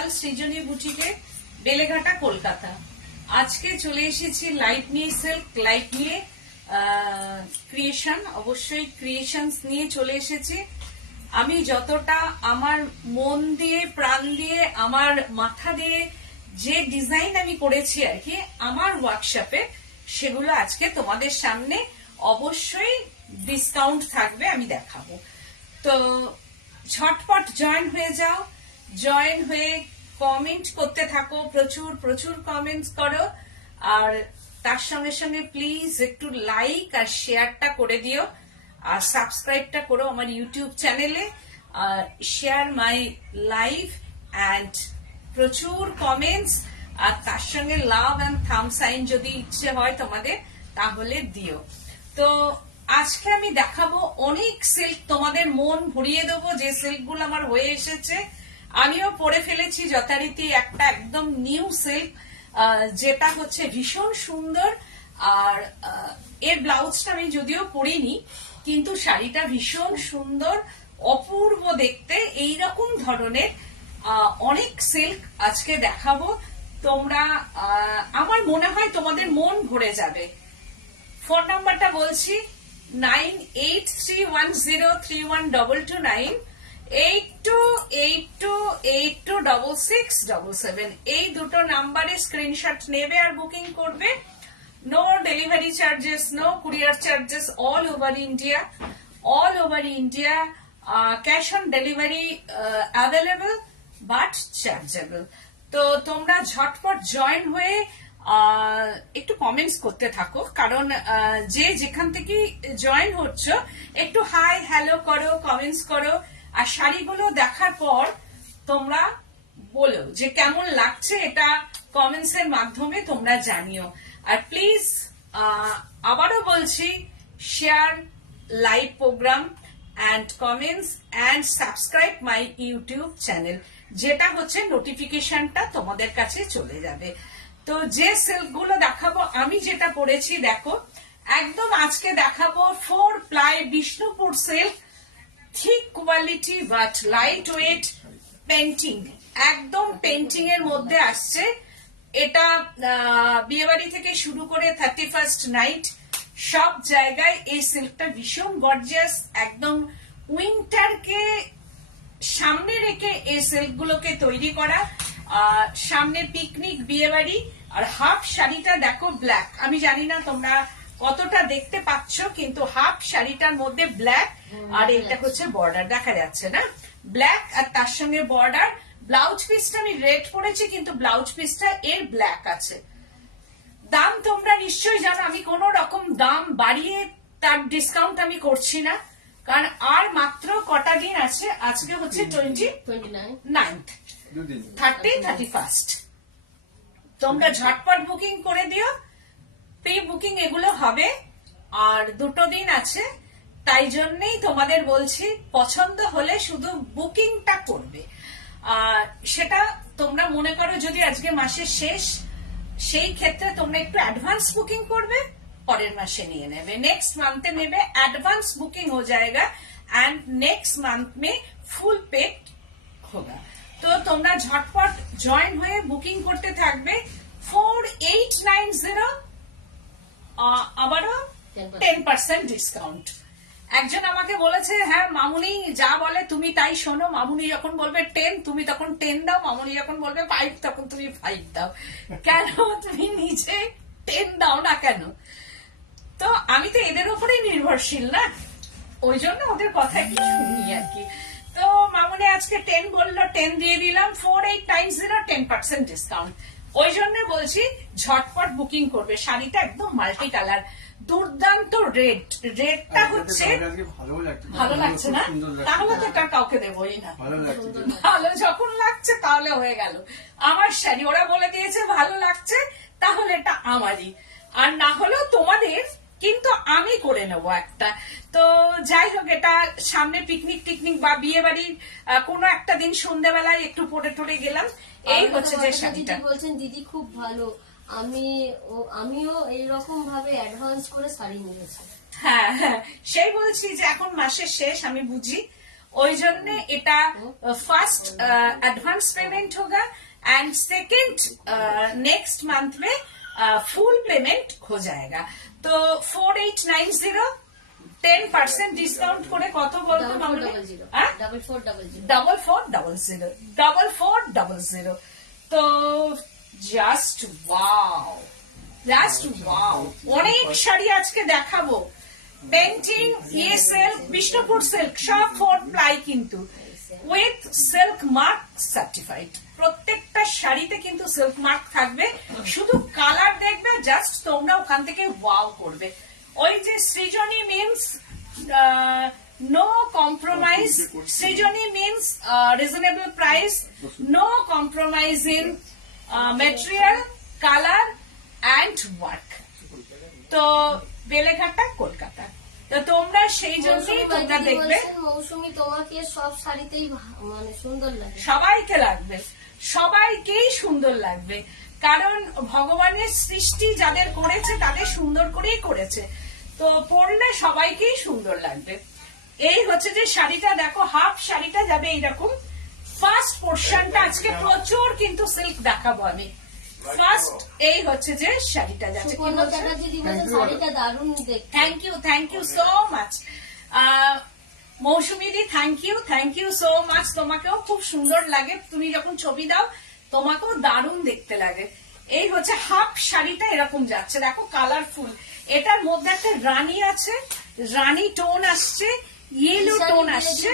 পাল সৃজনী বুটিকে, বেলেঘাটা, কলকাতা। আজকে চলে এসেছি লাইট নিয়ে, সিল্ক লাইট নিয়ে ক্রিয়েশন, অবশ্যই ক্রিয়েশনস নিয়ে চলে এসেছি। আমি যতটা আমার মন দিয়ে, প্রাণ দিয়ে, আমার মাথা দিয়ে যে ডিজাইন আমি করেছি আর কি আমার ওয়ার্কশপে, সেগুলো আজকে তোমাদের সামনে অবশ্যই ডিসকাউন্ট থাকবে, আমি দেখাবো। তো ঝটপট জয়েন হয়ে যাও, জয়েন হয়ে কমেন্ট করতে থাকো, প্রচুর প্রচুর কমেন্টস করো। আর তার সঙ্গে সঙ্গে প্লিজ একটু লাইক আর শেয়ারটা করে দিও, আর সাবস্ক্রাইবটা করো আমার ইউটিউব চ্যানেলে, শেয়ার মাই লাইভ অ্যান্ড প্রচুর কমেন্টস, আর তার সঙ্গে লাভ অ্যান্ড থাম সাইন যদি ইচ্ছে হয় তোমাদের তাহলে দিও। তো আজকে আমি দেখাবো অনেক সিল্ক, তোমাদের মন ভরিয়ে দেবো। যে সিল্ক গুলো আমার হয়ে এসেছে, আমিও পরে ফেলেছি যথারীতি একটা একদম নিউ সিল্ক, যেটা হচ্ছে ভীষণ সুন্দর। আর এর ব্লাউজটা আমি যদিও পরিনি, কিন্তু শাড়িটা ভীষণ সুন্দর, অপূর্ব দেখতে। এইরকম ধরনের অনেক সিল্ক আজকে দেখাবো। তোমরা আমার মনে হয় তোমাদের মন ভরে যাবে। ফোন নাম্বারটা বলছি 9831031229, 8282826677। এই দুটো নাম্বারে স্ক্রিনশট নেবে আর বুকিং করবে। No delivery charges, no courier charges, all over India, all over India. Cash on delivery available but chargeable. তো তোমরা ঝটপট জয়েন হয়ে একটু কমেন্টস করতে থাকো, কারণ যে যেখান থেকে জয়েন হচ্ছ একটু হাই হ্যালো করো, কমেন্টস করো। আর শাড়িগুলো দেখার পর তোমরা বলো যে কেমন লাগছে, এটা কমেন্টস এর মাধ্যমে তোমরা জানিও। আর প্লিজ আবারও বলছি, share live programme and comments and subscribe my YouTube channel, যেটা হচ্ছে নোটিফিকেশনটা তোমাদের কাছে চলে যাবে। তো যে সিল্ক গুলো দেখাবো, আমি যেটা পরেছি দেখো, একদম আজকে দেখাবো 4 ply Bishnupur silk, thick quality but light weight, painting, একদম পেন্টিং এর মধ্যে আসছে। এটা বিয়েবাড়ি থেকে শুরু করে 31st নাইট সব জায়গায় এই সিল্কটা ভীষণ গর্জিয়াস। একদম উইন্টারকে সামনে রেখে এই সিল্ক গুলোকে তৈরি করা। সামনে পিকনিক, বিয়েবাড়ি। আর হাফ শাড়িটা দেখো ব্ল্যাক, আমি জানি না তোমরা কতটা দেখতে পাচ্ছ, কিন্তু হাফ শাড়িটার মধ্যে ব্ল্যাক, আর এটা হচ্ছে বর্ডার, দেখা যাচ্ছে না, ব্ল্যাক আর তার সঙ্গে বর্ডার। ব্লাউজ পিসটা আমি রেড পরেছি, কিন্তু ব্লাউজ পিসটা এর ব্ল্যাক আছে। দাম তোমরা নিশ্চয়ই জানো, আমি কোন রকম দাম বাড়িয়ে তার ডিসকাউন্ট আমি করছি না, কারণ আর মাত্র কটা দিন আছে। আজকে হচ্ছে 29th, 31st। তোমরা ঝটপট বুকিং করে দিও, প্রি বুকিং এগুলো হবে, আর দুটো দিন আছে। তাই জন্যই তোমাদের বলছি, পছন্দ হলে শুধু বুকিংটা করবে। সেটা তোমরা মনে করো যদি আজকে মাসের শেষ, সেই ক্ষেত্রে তোমরা একটু অ্যাডভান্স বুকিং করবে, পরের মাসে নিয়ে নেবে, নেক্সট মান্থে নেবে। অ্যাডভান্স বুকিং हो जाएगा एंड नेक्स्ट मंथ में फुल पेड होगा। তো তোমরা ঝটপট জয়েন হয়ে বুকিং করতে থাকবে। 4890, আবারও 10% ডিসকাউন্ট। একজন আমাকে বলেছে, হ্যাঁ মামুনি যা বলে তুমি তাই শোনো, মামুনি যখন বলবে 10 তুমি তখন 10 দাও, মামুনি যখন বলবে 5 তখন তুমি 5 দাও। কেন তুমি নিজে 10 দাও না কেন? তো আমি তো এদের উপরেই নির্ভরশীল না, ওই জন্য ওদের কথা কি শুনি আর কি। তো মামুনি আজকে 10 বললো, 10 দিয়ে দিলাম। 4890, 10% ডিসকাউন্ট। ওই জন্য বলছি ঝটপট বুকিং করবে। শাড়িটা একদম মাল্টি কালার, দুর্দান্ত রেড, রেডটা হচ্ছে ভালো লাগছে না, তাহলে তো এটা কাউকে দেবই না। ভালো যখন লাগছে তাহলে হয়ে গেল আমার শাড়ি, ওরা বলে দিয়েছে ভালো লাগছে, তাহলে এটা আমারই, আর না হলেও তোমাদের, কিন্তু আমি করে নেবো একটা। তো যাই হোক, এটা সামনে পিকনিক টিকনিক বা বিয়ে বাড়ির কোনো একটা দিন সন্ধ্যাবেলায় একটু পরে টরে গেলাম। এই হচ্ছে যে শাড়িটা। বলছেন দিদি খুব ভালো, আমিও এইরকম ভাবে অ্যাডভান্স করে শাড়ি নিয়েছি। হ্যাঁ হ্যাঁ, সেই বলছি যে এখন মাসের শেষ, আমি বুঝি ওই জন্য এটা फर्स्ट एडवांस पेमेंट होगा एंड सेकंड नेक्स्ट मंथ में फुल पेमेंट हो जाएगा। तो 4890 10% डिस्काउंट করে কত বলতো মামনি? 4400 তো জাস্ট ওয়াও অনেক শাড়ি আজকে দেখাবো। পেন্টিং ইয়ে সিল্ক বিষ্ণুপুর সিল্ক সব 4 প্লাই কিন্তু উইথ সিল্ক মার্ক সার্টিফাইড। প্রত্যেকটা শাড়িতে কিন্তু সিল্ক মার্ক থাকবে, শুধু কালার দেখবে জাস্ট তোমরা ওখান থেকে ওয়াও করবে। ওই যে Srijani means no compromise, Srijani means reasonable price, no compromise in material, colour and work. তো বেলেঘাটা কলকাতা। তো তোমরা সেই জন্যই তোমরা দেখবে মৌসুমী তোমাকে সব শাড়িতেই মানে সুন্দর লাগে, সবাইকে লাগবে, সবাইকেই সুন্দর লাগবে, কারণ ভগবানের সৃষ্টি যাদের করেছে তাদের সুন্দর করেই করেছে, তো পরলে সবাইকেই সুন্দর লাগবে। এই হচ্ছে যে শাড়িটা দেখো, হাফ শাড়িটা যাবে এইরকম। ফার্স্ট পোর্শনটা আজকে প্রচুর কিন্তু সিল্ক দেখাবো আমি। ফার্স্ট এই হচ্ছে যে শাড়িটা যাচ্ছে, শাড়িটা দারুণ দেখতে। Thank you so much Moushumi di, thank you so much. তোমাকেও খুব সুন্দর লাগে, তুমি যখন ছবি দাও তোমাকেও দারুণ দেখতে লাগে। এই হচ্ছে হাফ শাড়িটা এরকম যাচ্ছে, দেখো কালারফুল। এটার মধ্যে একটা রানী আছে, রানী টোন আসছে, ইয়েলো টোন আসছে,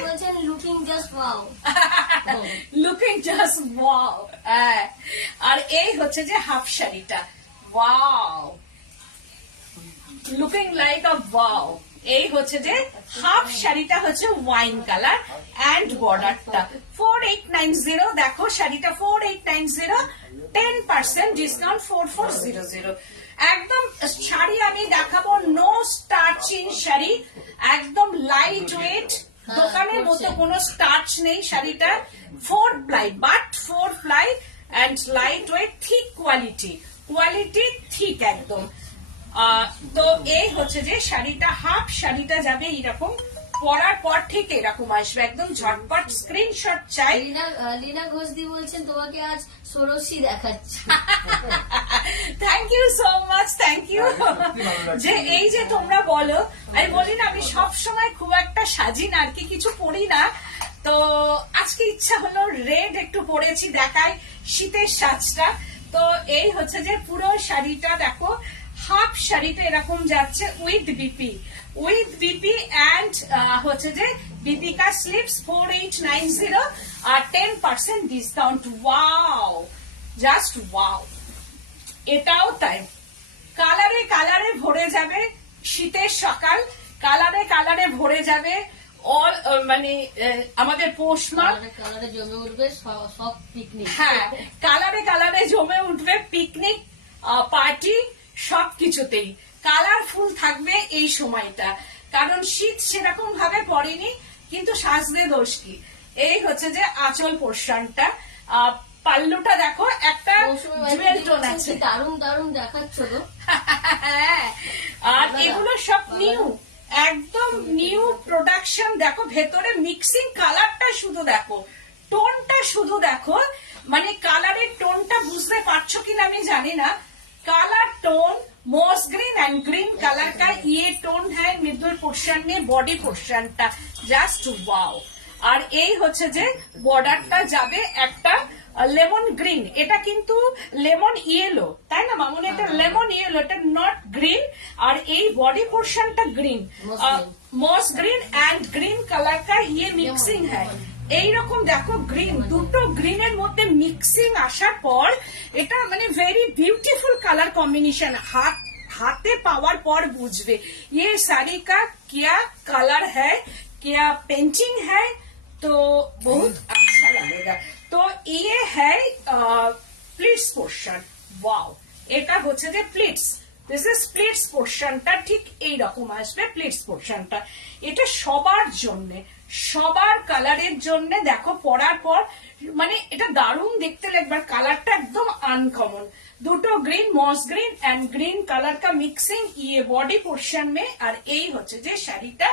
looking just wow looking just wow. আর এই হচ্ছে যে হাফ শাড়িটা, wow, looking like a wow. এই হচ্ছে যে হাফ শাড়িটা হচ্ছে ওয়াইন কালার অ্যান্ড বর্ডারটা 4890। দেখো শাড়িটা 4890, 10% ডিসকাউন্ট 4400। একদম শাড়ি আমি দেখাবো নো স্টার্চিং শাড়ি, একদম লাইট ওয়েট, দোকানের মতো কোনো স্টার্চ নেই। শাড়িটা 4 ply, but 4 ply and light weight, ঠিক কোয়ালিটি ঠিক একদম। তো এই হচ্ছে যে শাড়িটা, হাফ শাড়িটা যাবে এইরকম, পরার পর ঠিক এরকম আসবে, একদম ঝটপট। স্ক্রিনশট চাই। লীনা ঘোষ দি বলছেন তোমাকে আজ ষোড়শী দেখাচ্ছে। Thank you so much, thank you. যে এই যে তোমরা বলো, আমি বলি না আমি সব সময় খুব একটা সাজি না, আর কি কিছু পরি না, তো আজকে ইচ্ছা হলো রেড একটু পরেছি, দেখাই শীতের সাজটা। তো এই হচ্ছে যে পুরো শাড়িটা দেখো, হাফ শাড়িটা এরকম যাচ্ছে উইথ বিপি অ্যান্ড হচ্ছে যে বিপি কা স্লিপস 4890 আর 10% ডিসকাউন্ট। Wow, just wow. এটাও তাই, কালারে ভরে যাবে, শীতের সকাল কালারে ভরে যাবে। অল মানে আমাদের পৌষ মাস কালারে জমে উঠবে সব পিকনিক। হ্যাঁ, কালারে জমে উঠবে, পিকনিক, পার্টি, সবকিছুতেই কালারফুল থাকবে এই সময়টা, কারণ শীত সেরকম ভাবে পড়েনি, কিন্তু সাজবে দোষ কি। এই হচ্ছে যে আঁচল পোর্শনটা, পাল্লুটা দেখো একটা জুয়েল টোন আছে, দারুণ দেখাচ্ছ তো। আর এগুলো সব নিউ, একদম নিউ প্রোডাকশন। দেখো ভেতরে মিক্সিং, কালারটা শুধু দেখো, টোনটা শুধু দেখো, মানে কালারের টোনটা বুঝতে পারছো কিনা আমি জানি না। Colour tone moss green and green colour का ये टोन है मिडल पोर्शन में, बॉडी पोर्शनটা জাস্ট ওয়াও। আর এই হচ্ছে যে বর্ডারটা যাবে একটা লেমন গ্রিন, এটা কিন্তু লেমন ইয়েলো, তাই না মামুন? এটা লেমন ইয়েলো, এটা নট গ্রিন। আর এই বডি পোর্শনটা green, moss green and green colour কা ইয়ে মিক্সিং হ্যায়। এইরকম দেখো গ্রিন, দুটো গ্রিনের মধ্যে মিক্সিং আসার পর এটা মানে ভেরি বিউটিফুল কালার কম্বিনেশন। হাতে পাওয়ার পর বুঝবে ये साड़ी का क्या कलर है, क्या पेंटिंग है, तो बहुत अच्छा लगेगा। तो ये है प्लिट्स पोर्शन, वाओ। এটা হচ্ছে যে প্লিটস দিস ইজ প্লিটস পোর্শনটা ঠিক এইরকম আসবে প্লিটস পোর্শনটা। এটা সবার জন্য, সবার কালারের জন্য। দেখো পরার পর মানে এটা দারুণ দেখতে লাগবে, কালারটা একদম আনকমন। দুটো green, moss green and green colour का मिक्सिंग ये बॉडी पोर्शन में। আর এই হচ্ছে যে শাড়িটা,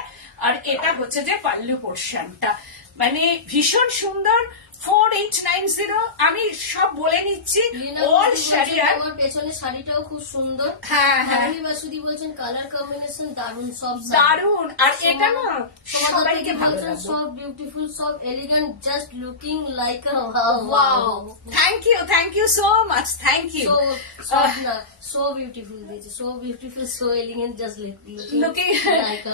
আর এটা হচ্ছে যে পাল্লু পোর্শনটা, মানে ভীষণ সুন্দর। 4890 আমি সব বলে নিচ্ছি। অল শাড়ি আর তোমার পেছনে শাড়িটাও খুব সুন্দর। হ্যাঁ হ্যাঁ আমি বাসুদি বলছেন কালার কম্বিনেশন দারুন, সব দারুণ। আর এটা না সবাইকে সবাইকে ভালো বলছেন লাগবে। সব বিউটিফুল, সব elegant, just looking like a wow, wow. Thank you so much, thank you. So beautiful, so beautiful, so elegant, just looking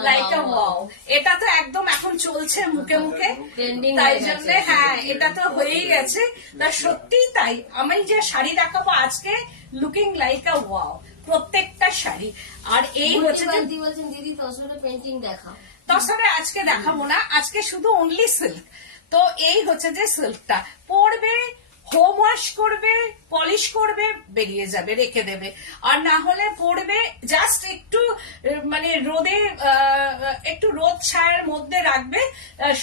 like a wow. এটা তো একদম এখন চলছে মুখে মুখে, Trending তাই হয়ে জন্য গেছে। হ্যাঁ এটা তো হয়েই গেছে। তা সত্যি তাই, আমি যে শাড়ি দেখাবো আজকে লুকিং লাইক আ ওয়াও প্রত্যেকটা শাড়ি। আর এই হচ্ছে যে দিদি বলছেন দিদি তসরে পেন্টিং দেখাও। তসরে আজকে দেখাবো না, আজকে শুধু অনলি সিল্ক। তো এই হচ্ছে যে সিল্কটা পরবে, হোম ওয়াশ করবে, পলিশ করবে, বেরিয়ে যাবে, রেখে দেবে। আর না হলে পরবে জাস্ট একটু মানে রোদে একটু রোদ ছায়ার মধ্যে রাখবে,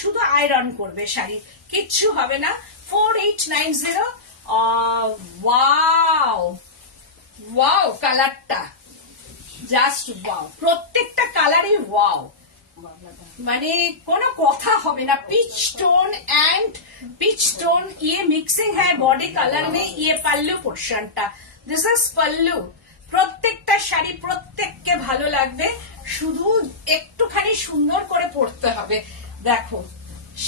শুধু আয়রন করবে, শাড়ি কিচ্ছু হবে না। 4890। ওয়াও ওয়াও, কালারটা জাস্ট ওয়াও, প্রত্যেকটা কালারই ওয়াও, মানে কোনো কথা হবে না। পিच टोन एंड पिच टोन ये मिक्सिंग है बॉडी कलर में। ये पल्लू पोर्शनটা, दिस इज पल्लू। প্রত্যেকটা শাড়ি প্রত্যেককে ভালো লাগবে, শুধু একটুখানি সুন্দর করে পরতে হবে। দেখো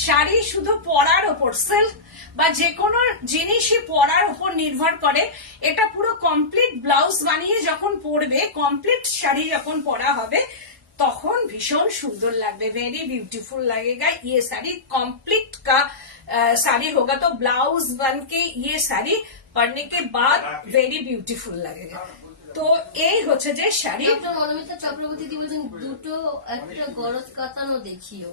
শাড়ি শুধু পরার ওপর, সিল্ক বা যে কোনো জিনিসই পরার উপর নির্ভর করে। এটা পুরো কমপ্লিট ব্লাউজ বানিয়ে যখন পরবে, কমপ্লিট শাড়ি যখন পরা হবে তখন ভীষণ সুন্দর লাগবে, वेरी ब्यूटीफुल लगेगा। ये साड़ी कंप्लीट का साड़ी होगा, तो ब्लाउज बन के ये साड़ी पहनने के बाद वेरी ब्यूटीफुल लगेगा। তো এই হচ্ছে যে শাড়ি। ডক্টর মনোমিতা চক্রবর্তী দি বলছেন দুটো একটা গরজ কাতানো দেখিও।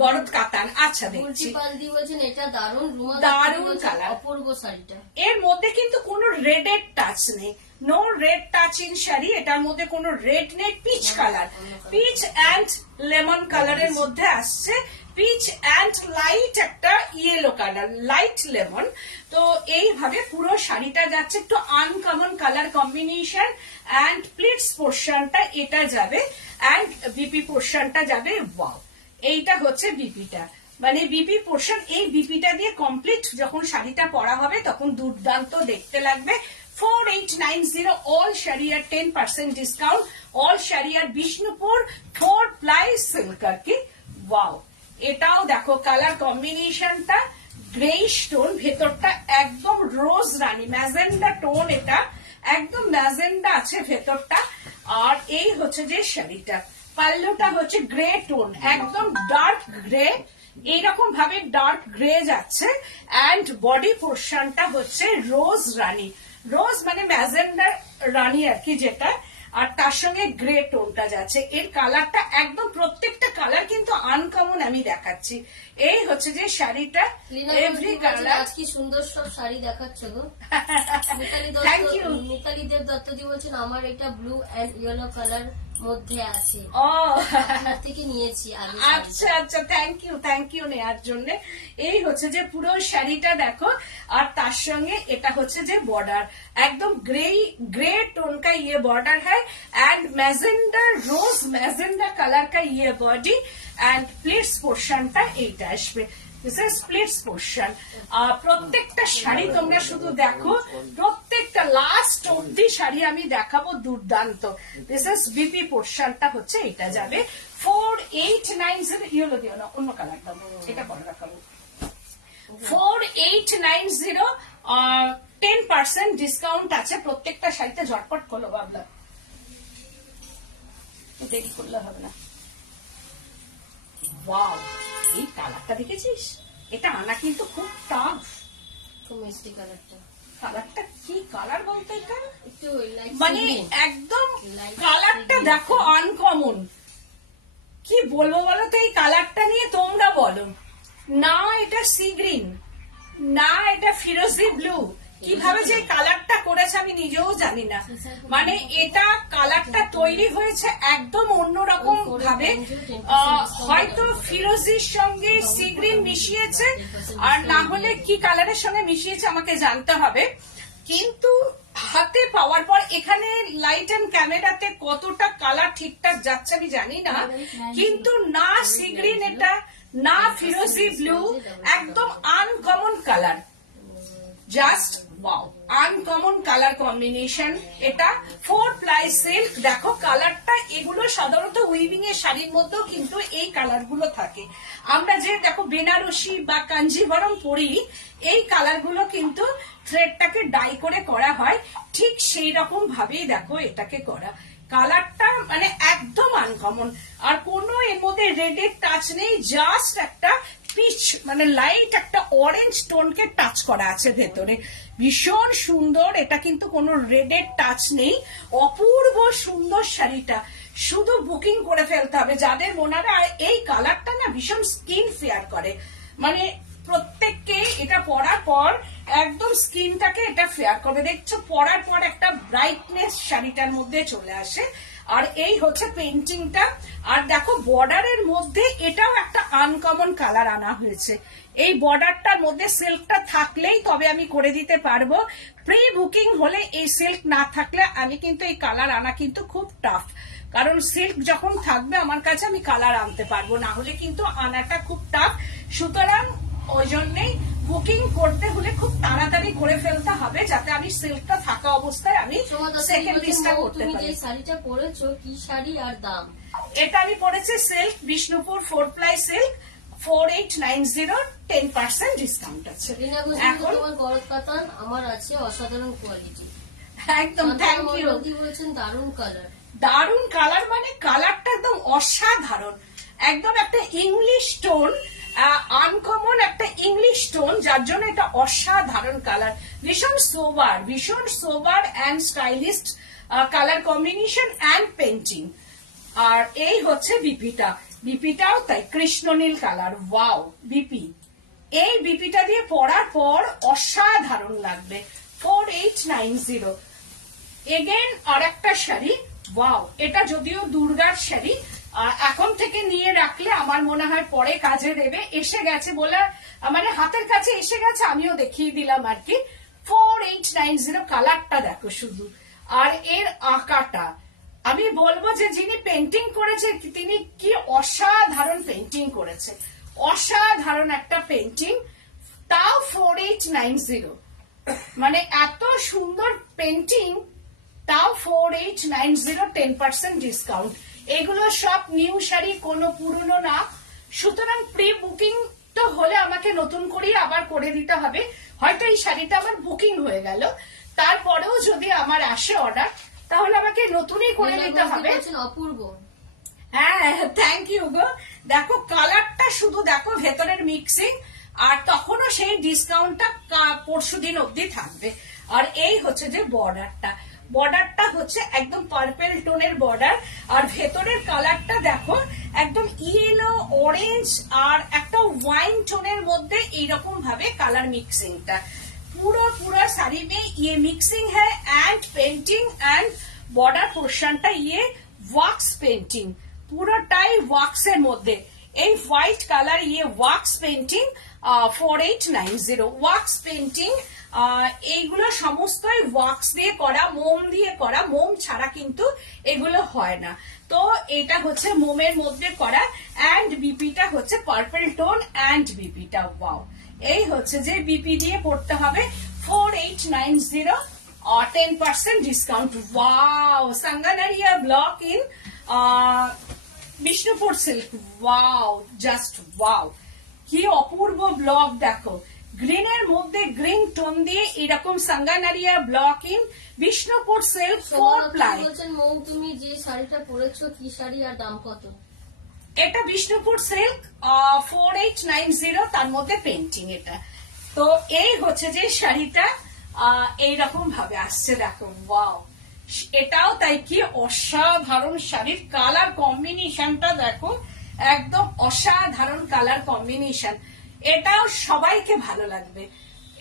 গরদ কাতান, আচ্ছা দেখছি। গুলটিপাল দি বলছেন এটা দারুণ, রুমা দারুণ কালার, অপূর্ব শাড়িটা। এর মধ্যে কিন্তু কোনো রেডের টাচ নেই, no red touch in sari. এটার মধ্যে কোনো রেড নেই, peach colour, peach and lemon কালারের মধ্যে আসছে, পিচ এন্ড লাইট একটা ইয়েলো কালার, লাইট লেমন। তো এইভাবে পুরো শাড়িটা যাচ্ছে, একটু uncommon colour combination. And pleats পোর্শনটা এটা যাবে, এন্ড বিপি পোর্শনটা যাবে। ওয়াও, এইটা হচ্ছে বিপিটা, মানে বিপি পোর্শন। এই বিপিটা দিয়ে কমপ্লিট যখন শাড়িটা পরা হবে তখন দুর্দান্ত দেখতে লাগবে। 4890 অল শাড়ি আর 10% ডিসকাউন্ট। অল শাড়ি আর বিষ্ণুপুর 4 প্লাই সিল্ক আর কি। ওয়াও, এটাও দেখো কালার কম্বিনেশনটা গ্রেইশ টোন, ভেতরটা একদম রোজ রানী ম্যাজেন্ডা টোন, এটা একদম ম্যাজেন্ডা আছে ভেতরটা। আর এই হচ্ছে যে শাড়িটা, পাল্লুটা হচ্ছে গ্রে টোন, একদম ডার্ক গ্রে, এইরকম ভাবে ডার্ক গ্রে যাচ্ছে। এন্ড বডি পোর্শনটা হচ্ছে রোজ রানী, রোজ মানে ম্যাজেন্ডা রানী আর কি যেটা। আর তার সঙ্গে গ্রে টোনটা যাচ্ছে। এর কালারটা একদম প্রত্যেকটা কালার কিন্তু আনকমন আমি দেখাচ্ছি। এই হচ্ছে যে শাড়িটা, এভরি কালার। আজ কি সুন্দর সব শাড়ি দেখাচ্ছ গো। Thank you. মিতালি দেব দত্ত দি বলছেন আমার এটা ব্লু এন্ড ইয়েলো কালার মধ্যে আছে, ও আপনার থেকে নিয়েছি আগে। আচ্ছা আচ্ছা, থ্যাংক ইউ নেওয়ার জন্য। এই হচ্ছে যে পুরো শাড়িটা দেখো, আর তার সঙ্গে এটা হচ্ছে যে বর্ডার, একদম ग्रे टोन का ये बॉर्डर है एंड मैजेंडा रोज मैजेंडा कलर का ये बॉडी एंड प्लीट्स पोर्शनটা এইটা আসবে। This is pleats portion. প্রত্যেকটা শাড়ি তোমরা শুধু দেখো, প্রত্যেকটা লাস্ট অব্দি শাড়ি আমি দেখাবো দুর্দান্ত। দিস ইজ বিপি পোর্শনটা হচ্ছে এটা যাবে 4890। ইয়েলো দিও না, অন্য কালার দাও, এটা পরে দেখাবো। 4890 10% ডিসকাউন্ট আছে প্রত্যেকটা শাড়িতে। ঝটপট খোলো বাবদা, দেরি করলে হবে না। ওয়াও, এই কালারটা দেখেছিস? এটা আনা কিন্তু খুব টাফ। খুব মিষ্টি কালারটা। কালারটা কি কালার বলতো এটা, একটু লাইট মানে একদম কালারটা দেখো আনকমন। কি বলবো বলো তো এই কালারটা নিয়ে, তোমরা বলো। না এটা সি গ্রিন, না এটা ফিরোজি ব্লু, কিভাবে যে কালারটা করেছে আমি নিজেও জানি না, মানে এটা কালারটা তৈরি হয়েছে একদম অন্যরকম ভাবে। হয়তো ফিরোজির সঙ্গে সি গ্রিন মিশিয়েছে, আর না হলে কি কালারের সঙ্গে মিশিয়েছে আমাকে জানতে হবে। কিন্তু হাতে পাওয়ার পর এখানে লাইট এন্ড ক্যামেরাতে কতটা কালার ঠিকঠাক যাচ্ছে আমি জানি না, কিন্তু না সি গ্রিন এটা, না ফিরোজি ব্লু, একদম uncommon colour, just wow, uncommon colour combination. এটা 4 প্লাই সিল্ক, দেখো কালারটা, এগুলো সাধারণত উইভিং এর শাড়ির মধ্যেও কিন্তু এই কালার গুলো থাকে। আমরা যে দেখো বেনারসি বা কাঞ্জিভরম পরি, এই কালার গুলো কিন্তু থ্রেডটাকে ডাই করে করা হয়, ঠিক সেই রকম ভাবেই দেখো এটাকে করা। কালারটা মানে একদম আনকমন, আর কোনো এর মধ্যে রেডের টাচ নেই, জাস্ট একটা পিচ মানে লাইট একটা অরেঞ্জ টোনকে টাচ করা আছে ভেতরে, ভীষণ সুন্দর। এটা কিন্তু কোনো রেডের টাচ নেই, অপূর্ব সুন্দর শাড়িটা। শুধু বুকিং করে ফেলতে হবে যাদের মনে হয়। আর এই কালারটা না ভীষণ স্কিন ফেয়ার করে, মানে প্রত্যেককে এটা পরার পর একদম স্কিনটাকে এটা ফেয়ার করবে। দেখছো পরার পর একটা ব্রাইটনেস শাড়িটার মধ্যে চলে আসে। আর এই হচ্ছে পেন্টিংটা। আর দেখো বর্ডারের মধ্যে এটাও একটা আনকমন কালার আনা হয়েছে। এই বর্ডারটার মধ্যে সিল্কটা থাকলেই তবে আমি করে দিতে পারবো, প্রি বুকিং হলে এই সিল্ক না থাকলে আমি কিন্তু এই কালার আনা কিন্তু খুব টাফ, কারণ সিল্ক যখন থাকবে আমার কাছে আমি কালার আনতে পারবো, না হলে কিন্তু আনাটা খুব টাফ। সুতরাং ওই জন্যই বুকিং করতে হলে খুব তাড়াতাড়ি করে ফেলতে হবে, যাতে আমি সিল্কটা থাকা অবস্থায় আমি সেকেন্ড পিসটা করতে পারি। তুমি যে শাড়িটা পরেছো কি শাড়ি আর দাম? এটা আমি পরেছি silk Bishnupur 4 ply silk, 4890, 10% discount আছে। এখন তোমার গরজ কাতান আমার আছে অসাধারণ কোয়ালিটি, একদম থ্যাংক ইউ। বলেছেন দারুণ কালার, দারুণ কালার, মানে কালারটা একদম অসাধারণ, একদম একটা ইংলিশ টোন, আনকমন একটা ইংলিশ টোন, যার জন্য এটা অসাধারণ কালার, ভীষণ sober and stylist colour combination and painting. আর এই হচ্ছে বিপিটা, বিপিটাও তাই কৃষ্ণনীল কালার, ওয়াও বিপি। এই বিপিটা দিয়ে পরার পর অসাধারণ লাগবে। 4890। এগেন আর একটা শাড়ি, ওয়াও, এটা যদিও দুর্গার শাড়ি, এখন থেকে নিয়ে রাখলে আমার মনে হয় পরে কাজে দেবে। এসে গেছে বলে মানে হাতের কাছে এসে গেছে, আমিও দেখিয়ে দিলাম আর কি। 4890, কালারটা দেখো শুধু, আর এর আঁকাটা আমি বলবো যে যিনি পেন্টিং করেছে তিনি কি অসাধারণ পেন্টিং করেছে, অসাধারণ একটা পেন্টিং, তাও 4890, মানে এত সুন্দর পেন্টিং, তাও 4890, 10% ডিসকাউন্ট। এগুলো সব নিউ শাড়ি, কোনো পুরনো না, সুতরাং প্রি বুকিং তো হলে আমাকে নতুন করে আবার করে দিতে হবে। হয়তো এই শাড়িটা আমার বুকিং হয়ে গেল, তারপরেও যদি আমার আসে অর্ডার, তাহলে আমাকে নতুনই করে দিতে হবে। অপূর্ব, হ্যাঁ থ্যাংক ইউ গো। দেখো কালারটা শুধু দেখো, ভেতরের মিক্সিং, আর তখনও সেই ডিসকাউন্টটা পরশুদিন অবধি থাকবে। আর এই হচ্ছে যে বর্ডারটা, বর্ডারটা হচ্ছে একদম পার্পেল টোনের বর্ডার, আর ভেতরের কালারটা দেখো একদম ইয়েলো অরেঞ্জ আর একটা ওয়াইন টোনের মধ্যে এইরকম ভাবে কালার মিক্সিংটা। पूरा साड़ी में ये मिक्सिंग है एंड पेंटिंग एंड बॉर्डर पोर्शनটা ये ওয়াক্স পেন্টিং, পুরোটাই ওয়াক্সের মধ্যে। এই হোয়াইট কালার ইয়ে ওয়াক্স পেন্টিং, 4890 ওয়াক্স পেন্টিং। এইগুলো সমস্তই ওয়াক্স দিয়ে করা, মোম দিয়ে করা, মোম ছাড়া কিন্তু এগুলো হয় না। তো এটা হচ্ছে মোমের মধ্যে করা, এন্ড বিপিটা হচ্ছে পার্পল টোন এন্ড বিপিটা, ওয়াও। এই হচ্ছে যে বিপি দিয়ে পড়তে হবে 4890 और 10% discount. Wow, Sanganeria block in Bishnupur silk, wow, just wow, কি অপূর্ব ব্লক। দেখো গ্রিনের মধ্যে গ্রিন টোন দিয়ে এরকম Sanganeria block in Bishnupur silk 4 ply. বলছেন মৌ তুমি যে শাড়িটা পরেছো কি শাড়ি আর দাম কত? এটা বিষ্ণুপুর সিল্ক 4890, তার মধ্যে পেন্টিং এটা। তো এই হচ্ছে যে শাড়িটা এইরকম ভাবে আসছে, দেখো ওয়াও, এটাও তাই, কি অসাধারণ শাড়ির কালার কম্বিনেশনটা দেখো, একদম অসাধারণ কালার কম্বিনেশন। এটাও সবাইকে ভালো লাগবে,